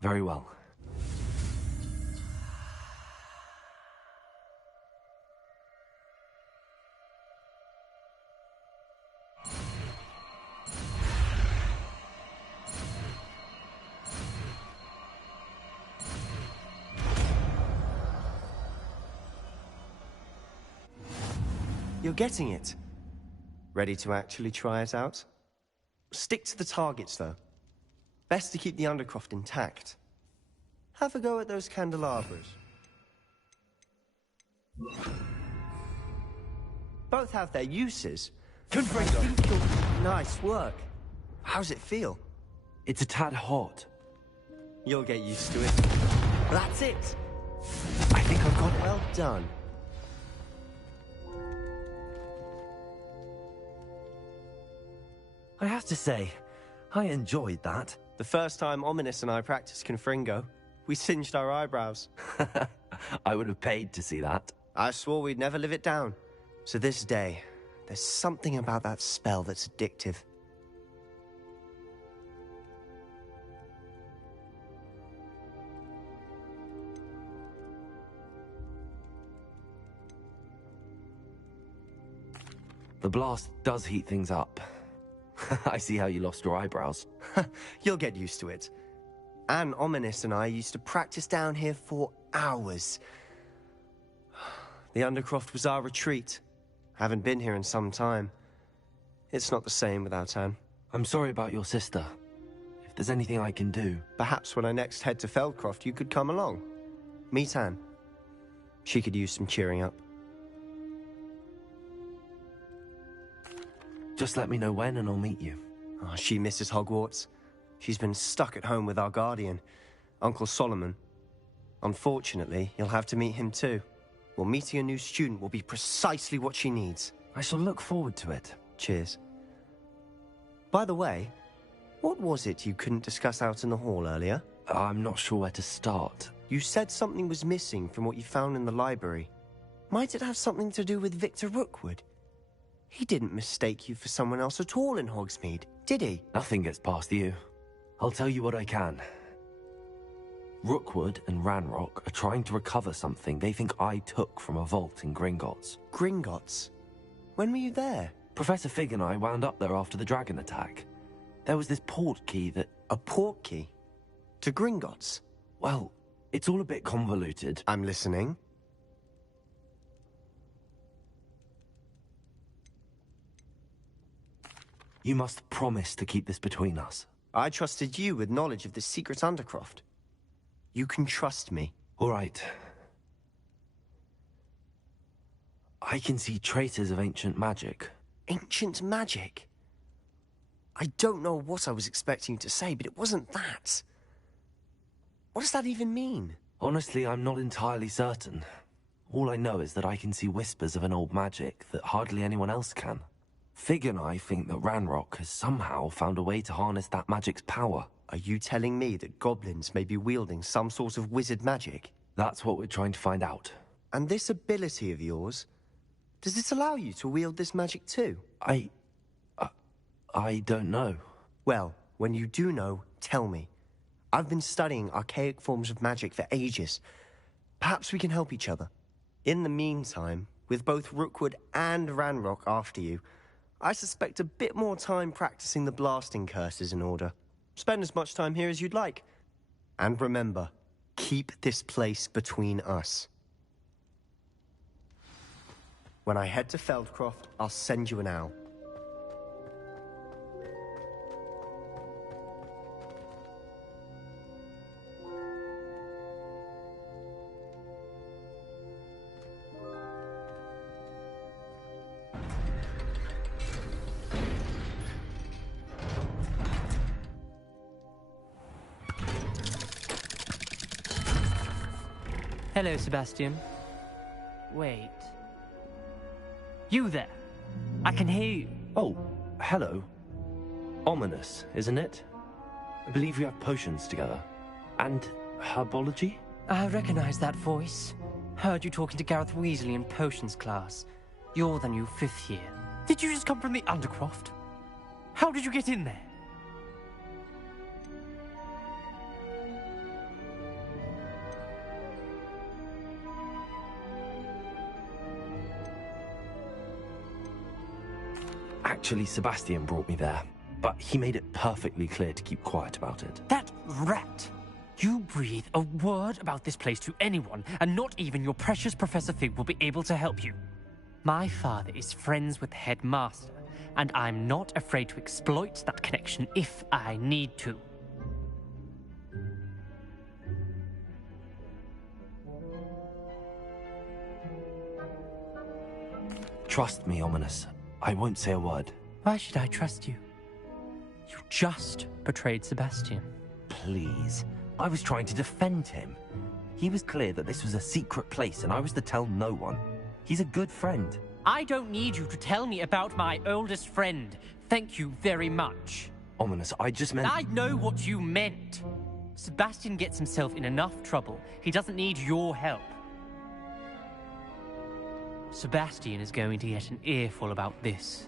Very well. You're getting it. Ready to actually try it out? Stick to the targets, though. Best to keep the Undercroft intact. Have a go at those candelabras. Both have their uses. Confringo! Nice work. How's it feel? It's a tad hot. You'll get used to it. That's it! I think I've got it. Well done. I have to say, I enjoyed that. The first time Ominous and I practiced Confringo, we singed our eyebrows. I would have paid to see that. I swore we'd never live it down. So this day, there's something about that spell that's addictive. The blast does heat things up. I see how you lost your eyebrows. You'll get used to it. Anne, Ominous and I used to practice down here for hours. The Undercroft was our retreat. Haven't been here in some time. It's not the same without Anne. I'm sorry about your sister. If there's anything I can do... Perhaps when I next head to Feldcroft, you could come along. Meet Anne. She could use some cheering up. Just let me know when and I'll meet you. Oh, she misses Hogwarts. She's been stuck at home with our guardian, Uncle Solomon. Unfortunately, you'll have to meet him too. Well, meeting a new student will be precisely what she needs. I shall look forward to it. Cheers. By the way, what was it you couldn't discuss out in the hall earlier? I'm not sure where to start. You said something was missing from what you found in the library. Might it have something to do with Victor Rookwood? He didn't mistake you for someone else at all in Hogsmeade, did he? Nothing gets past you. I'll tell you what I can. Rookwood and Ranrock are trying to recover something they think I took from a vault in Gringotts. Gringotts? When were you there? Professor Fig and I wound up there after the dragon attack. There was this port key that... A port key? To Gringotts? Well, it's all a bit convoluted. I'm listening. You must promise to keep this between us. I trusted you with knowledge of the secret Undercroft. You can trust me. All right. I can see traces of ancient magic. Ancient magic? I don't know what I was expecting you to say, but it wasn't that. What does that even mean? Honestly, I'm not entirely certain. All I know is that I can see whispers of an old magic that hardly anyone else can. Fig and I think that Ranrock has somehow found a way to harness that magic's power. Are you telling me that goblins may be wielding some sort of wizard magic? That's what we're trying to find out. And this ability of yours, does it allow you to wield this magic too? I don't know. Well, when you do know, tell me. I've been studying archaic forms of magic for ages. Perhaps we can help each other. In the meantime, with both Rookwood and Ranrock after you, I suspect a bit more time practicing the blasting curse is in order. Spend as much time here as you'd like. And remember, keep this place between us. When I head to Feldcroft, I'll send you an owl. Hello, Sebastian. Wait. You there? I can hear you. Oh, hello. Ominous, isn't it? I believe we have potions together. And herbology? I recognize that voice. Heard you talking to Gareth Weasley in potions class. You're the new 5th year. Did you just come from the Undercroft? How did you get in there? Actually, Sebastian brought me there, but he made it perfectly clear to keep quiet about it. That rat! You breathe a word about this place to anyone, and not even your precious Professor Fig will be able to help you. My father is friends with the headmaster, and I'm not afraid to exploit that connection if I need to. Trust me, Ominous. I won't say a word. Why should I trust you? You just betrayed Sebastian. Please. I was trying to defend him. He was clear that this was a secret place and I was to tell no one. He's a good friend. I don't need you to tell me about my oldest friend. Thank you very much. Ominous, I just meant... I know what you meant. Sebastian gets himself in enough trouble. He doesn't need your help. Sebastian is going to get an earful about this.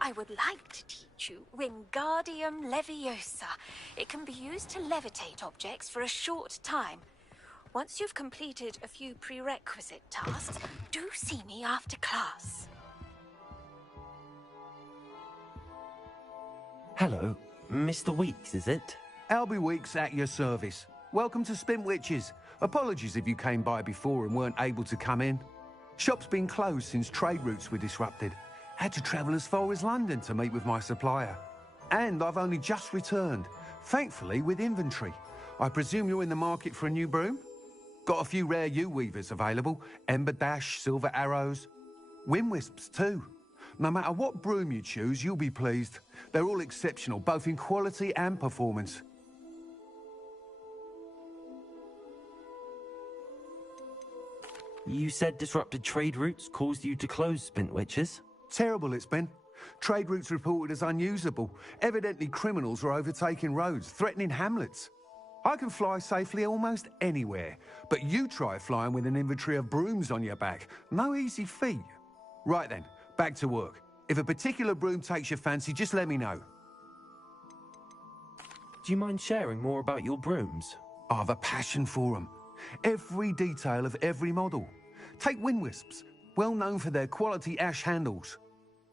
I would like to teach you Wingardium Leviosa. It can be used to levitate objects for a short time. Once you've completed a few prerequisite tasks, do see me after class. Hello, Mr. Weeks, is it? Albie Weeks at your service. Welcome to Spintwitches. Apologies if you came by before and weren't able to come in. Shop's been closed since trade routes were disrupted. Had to travel as far as London to meet with my supplier. And I've only just returned, thankfully with inventory. I presume you're in the market for a new broom? Got a few rare U-weavers available. Ember Dash, Silver Arrows. Wind Wisps too. No matter what broom you choose, you'll be pleased. They're all exceptional, both in quality and performance. You said disrupted trade routes caused you to close Spintwitches? Terrible it's been. Trade routes reported as unusable. Evidently criminals are overtaking roads, threatening hamlets. I can fly safely almost anywhere, but you try flying with an inventory of brooms on your back. No easy feat. Right then, back to work. If a particular broom takes your fancy, just let me know. Do you mind sharing more about your brooms? I have a passion for them. Every detail of every model. Take Wind Wisps, well known for their quality ash handles.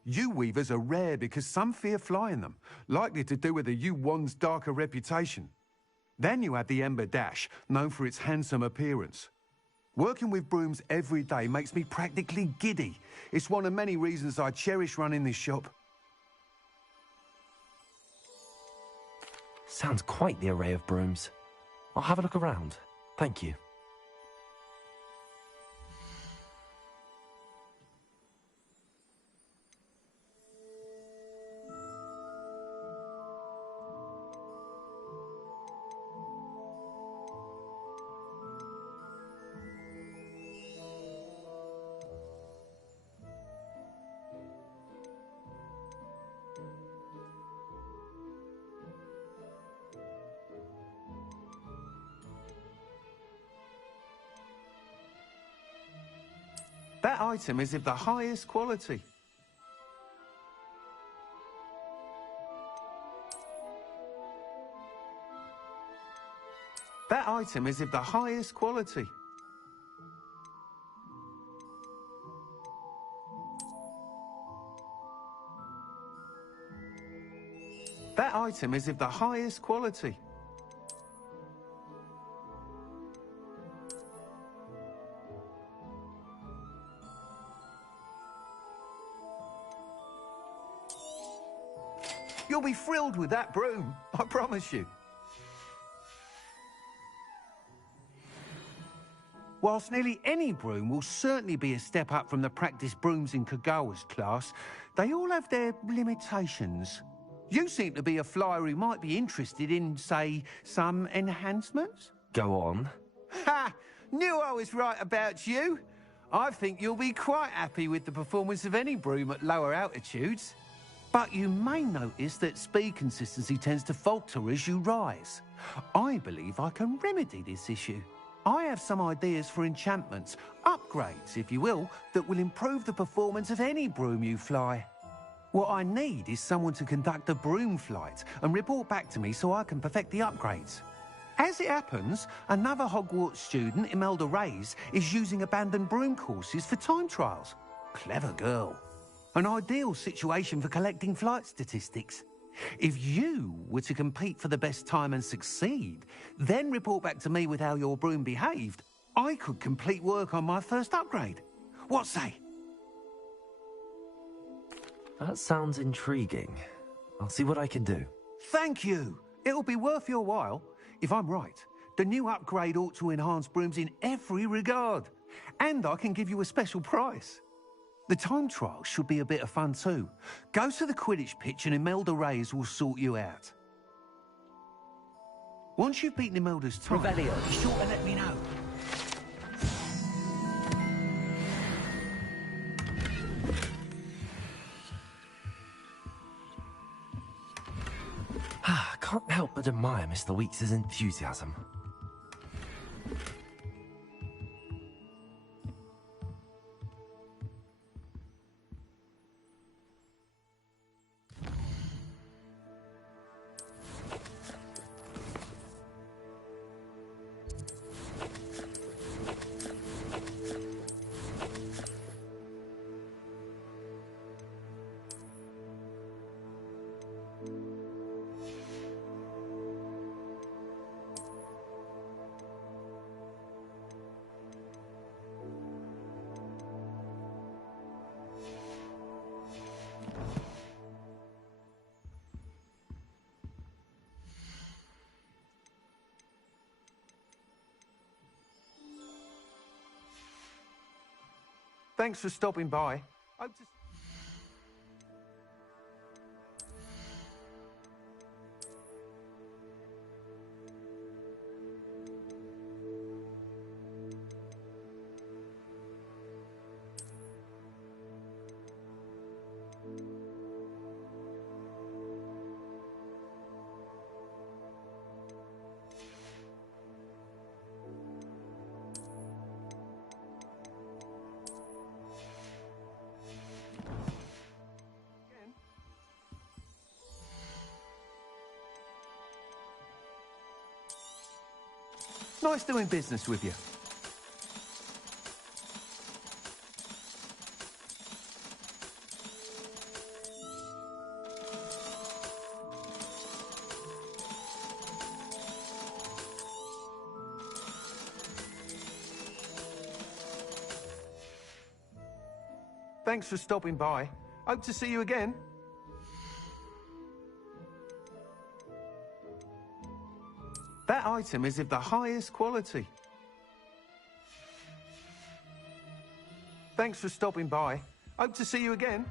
U-weavers are rare because some fear flying them, likely to do with the U-wand's darker reputation. Then you have the Ember Dash, known for its handsome appearance. Working with brooms every day makes me practically giddy. It's one of many reasons I cherish running this shop. Sounds quite the array of brooms. I'll have a look around. Thank you. That item is of the highest quality. That item is of the highest quality. That item is of the highest quality. You'll be thrilled with that broom, I promise you. Whilst nearly any broom will certainly be a step up from the practice brooms in Kagawa's class, they all have their limitations. You seem to be a flyer who might be interested in, say, some enhancements? Go on. Ha! Knew I was right about you. I think you'll be quite happy with the performance of any broom at lower altitudes. But you may notice that speed consistency tends to falter as you rise. I believe I can remedy this issue. I have some ideas for enchantments, upgrades, if you will, that will improve the performance of any broom you fly. What I need is someone to conduct a broom flight and report back to me so I can perfect the upgrades. As it happens, another Hogwarts student, Imelda Reyes, is using abandoned broom courses for time trials. Clever girl. An ideal situation for collecting flight statistics. If you were to compete for the best time and succeed, then report back to me with how your broom behaved, I could complete work on my first upgrade. What say? That sounds intriguing. I'll see what I can do. Thank you. It'll be worth your while. If I'm right, the new upgrade ought to enhance brooms in every regard. And I can give you a special price. The time trial should be a bit of fun too. Go to the Quidditch pitch and Imelda Reyes will sort you out. Once you've beaten Imelda's time... Revelio, be sure to let me know. I can't help but admire Mr. Weeks' enthusiasm. Thanks for stopping by. Hope to... Nice doing business with you. Thanks for stopping by. Hope to see you again. That item is of the highest quality. Thanks for stopping by. Hope to see you again.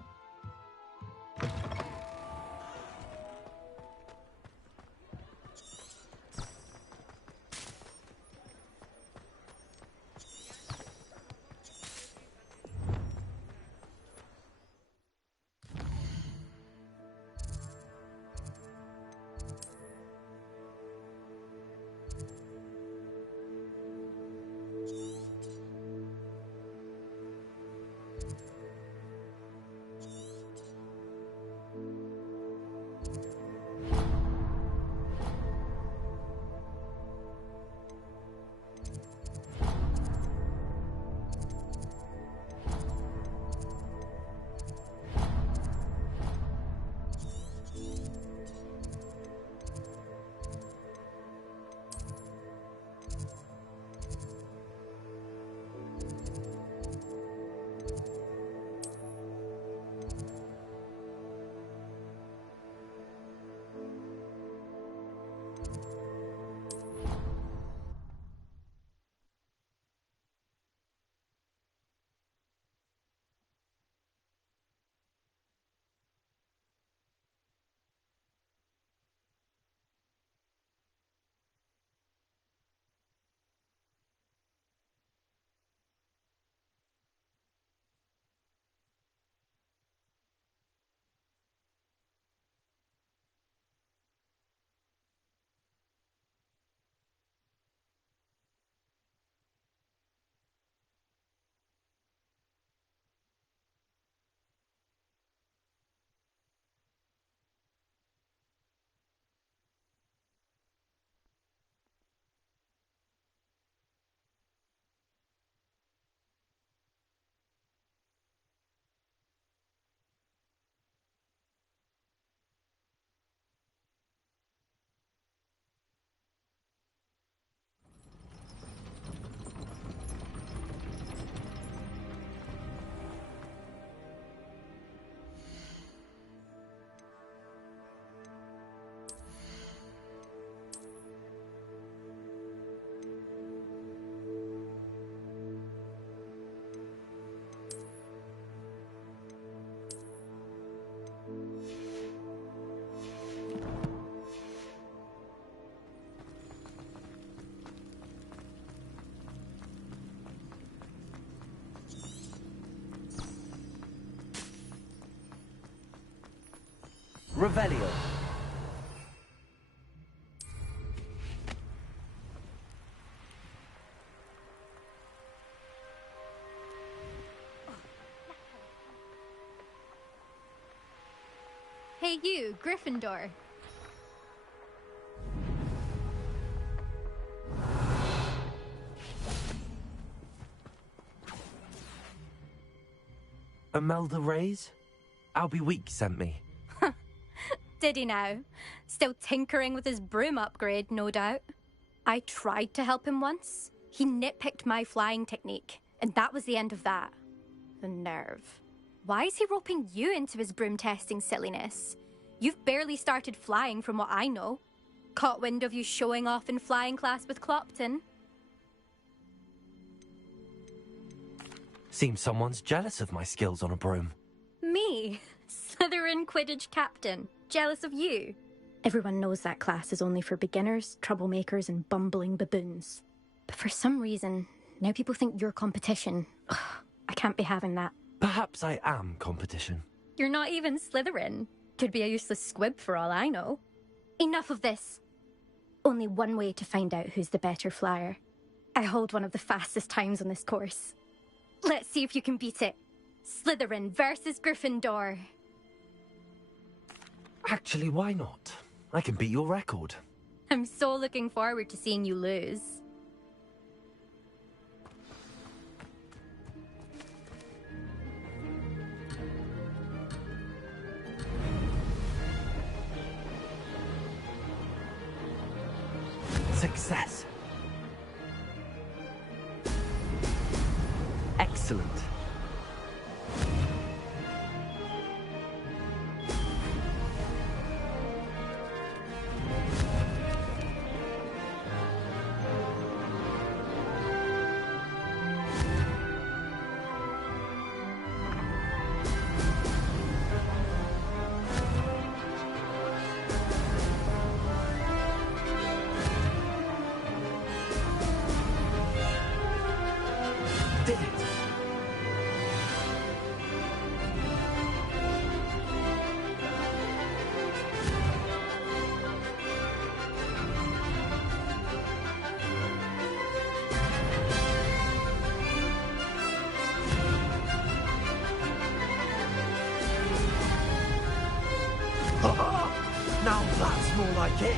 Revelio. Hey you, Gryffindor. Imelda Reyes? Albie Week sent me. Did he now? Still tinkering with his broom upgrade, no doubt. I tried to help him once. He nitpicked my flying technique, and that was the end of that. The nerve. Why is he roping you into his broom testing silliness? You've barely started flying from what I know. Caught wind of you showing off in flying class with Clopton. Seems someone's jealous of my skills on a broom. Me? Slytherin Quidditch captain. Jealous of you? Everyone knows that class is only for beginners, troublemakers, and bumbling baboons. But for some reason, now people think you're competition. Ugh, I can't be having that. Perhaps I am competition. You're not even Slytherin. Could be a useless squib for all I know. Enough of this. Only one way to find out who's the better flyer. I hold one of the fastest times on this course. Let's see if you can beat it. Slytherin versus Gryffindor. Actually, why not? I can beat your record. I'm so looking forward to seeing you lose. Success. Excellent. Did it? Now that's more like it.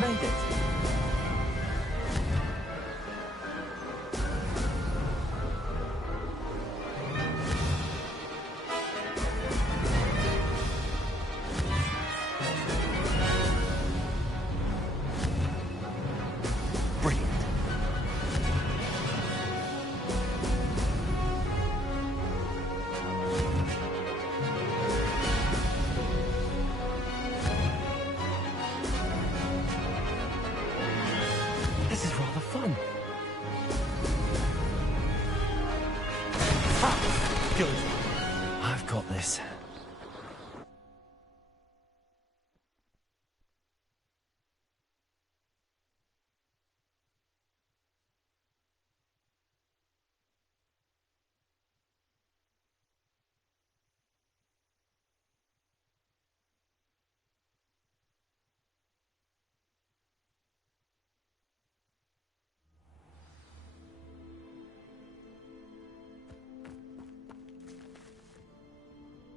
Made it. Brilliant. This is rather fun. Ah, good. I've got this.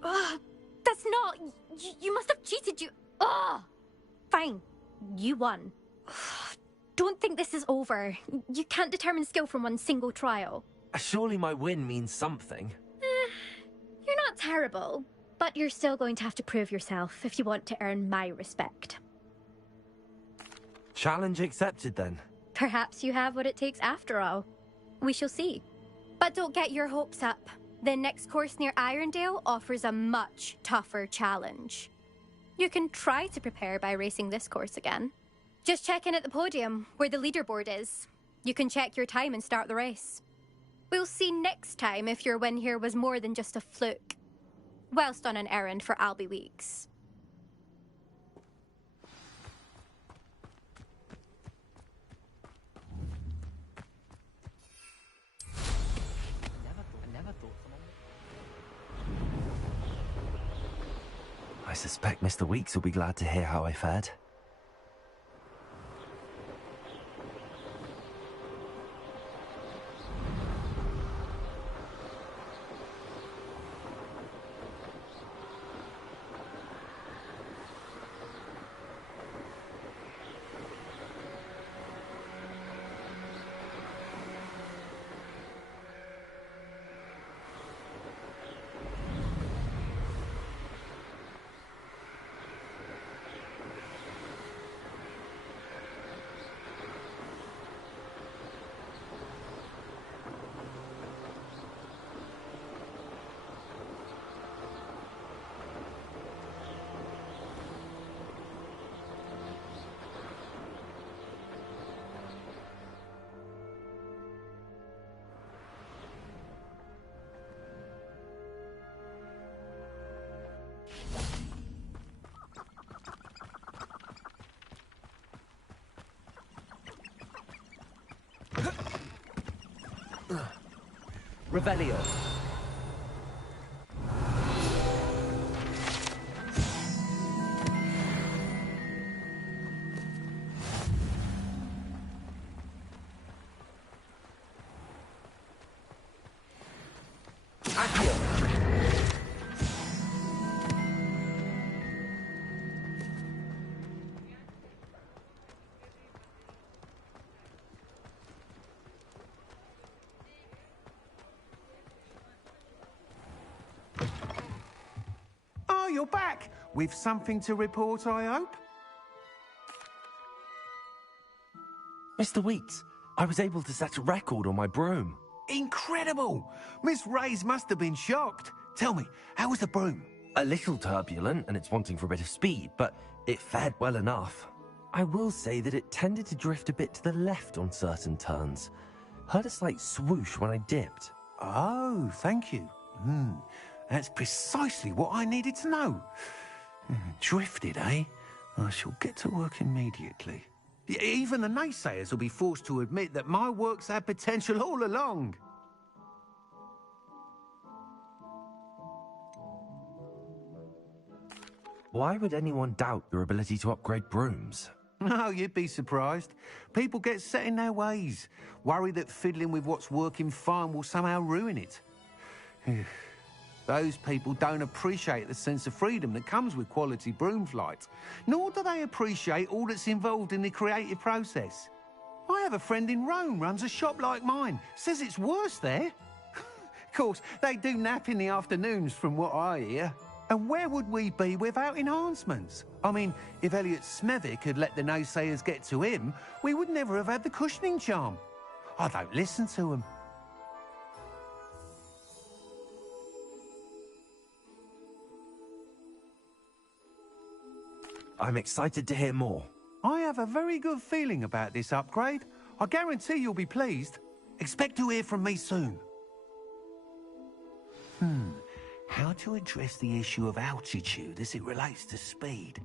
Ugh, that's not... You must have cheated, you... Ugh! Fine. You won. Don't think this is over. You can't determine skill from one single trial. Surely my win means something. You're not terrible, but you're still going to have to prove yourself if you want to earn my respect. Challenge accepted then. Perhaps you have what it takes after all. We shall see. But don't get your hopes up. The next course near Irondale offers a much tougher challenge. You can try to prepare by racing this course again. Just check in at the podium, where the leaderboard is. You can check your time and start the race. We'll see next time if your win here was more than just a fluke. Whilst on an errand for Albie Weeks. I suspect Mr. Weeks will be glad to hear how I fared. Revelio. Accio. Oh, you're back! With something to report, I hope? Mr. Weeks, I was able to set a record on my broom. Incredible! Miss Reyes must have been shocked. Tell me, how was the broom? A little turbulent, and it's wanting for a bit of speed, but it fared well enough. I will say that it tended to drift a bit to the left on certain turns. Heard a slight swoosh when I dipped. Oh, thank you. That's precisely what I needed to know. Drifted, eh? I shall get to work immediately. Even the naysayers will be forced to admit that my work's had potential all along. Why would anyone doubt your ability to upgrade brooms? No, you'd be surprised. People get set in their ways, worry that fiddling with what's working fine will somehow ruin it. Those people don't appreciate the sense of freedom that comes with quality broom flight, nor do they appreciate all that's involved in the creative process. I have a friend in Rome runs a shop like mine, says it's worse there. Of course, they do nap in the afternoons from what I hear. And where would we be without enhancements? I mean, if Elliot Smethwick had let the naysayers get to him, we would never have had the cushioning charm. I don't listen to them. I'm excited to hear more. I have a very good feeling about this upgrade. I guarantee you'll be pleased. Expect to hear from me soon. How to address the issue of altitude as it relates to speed?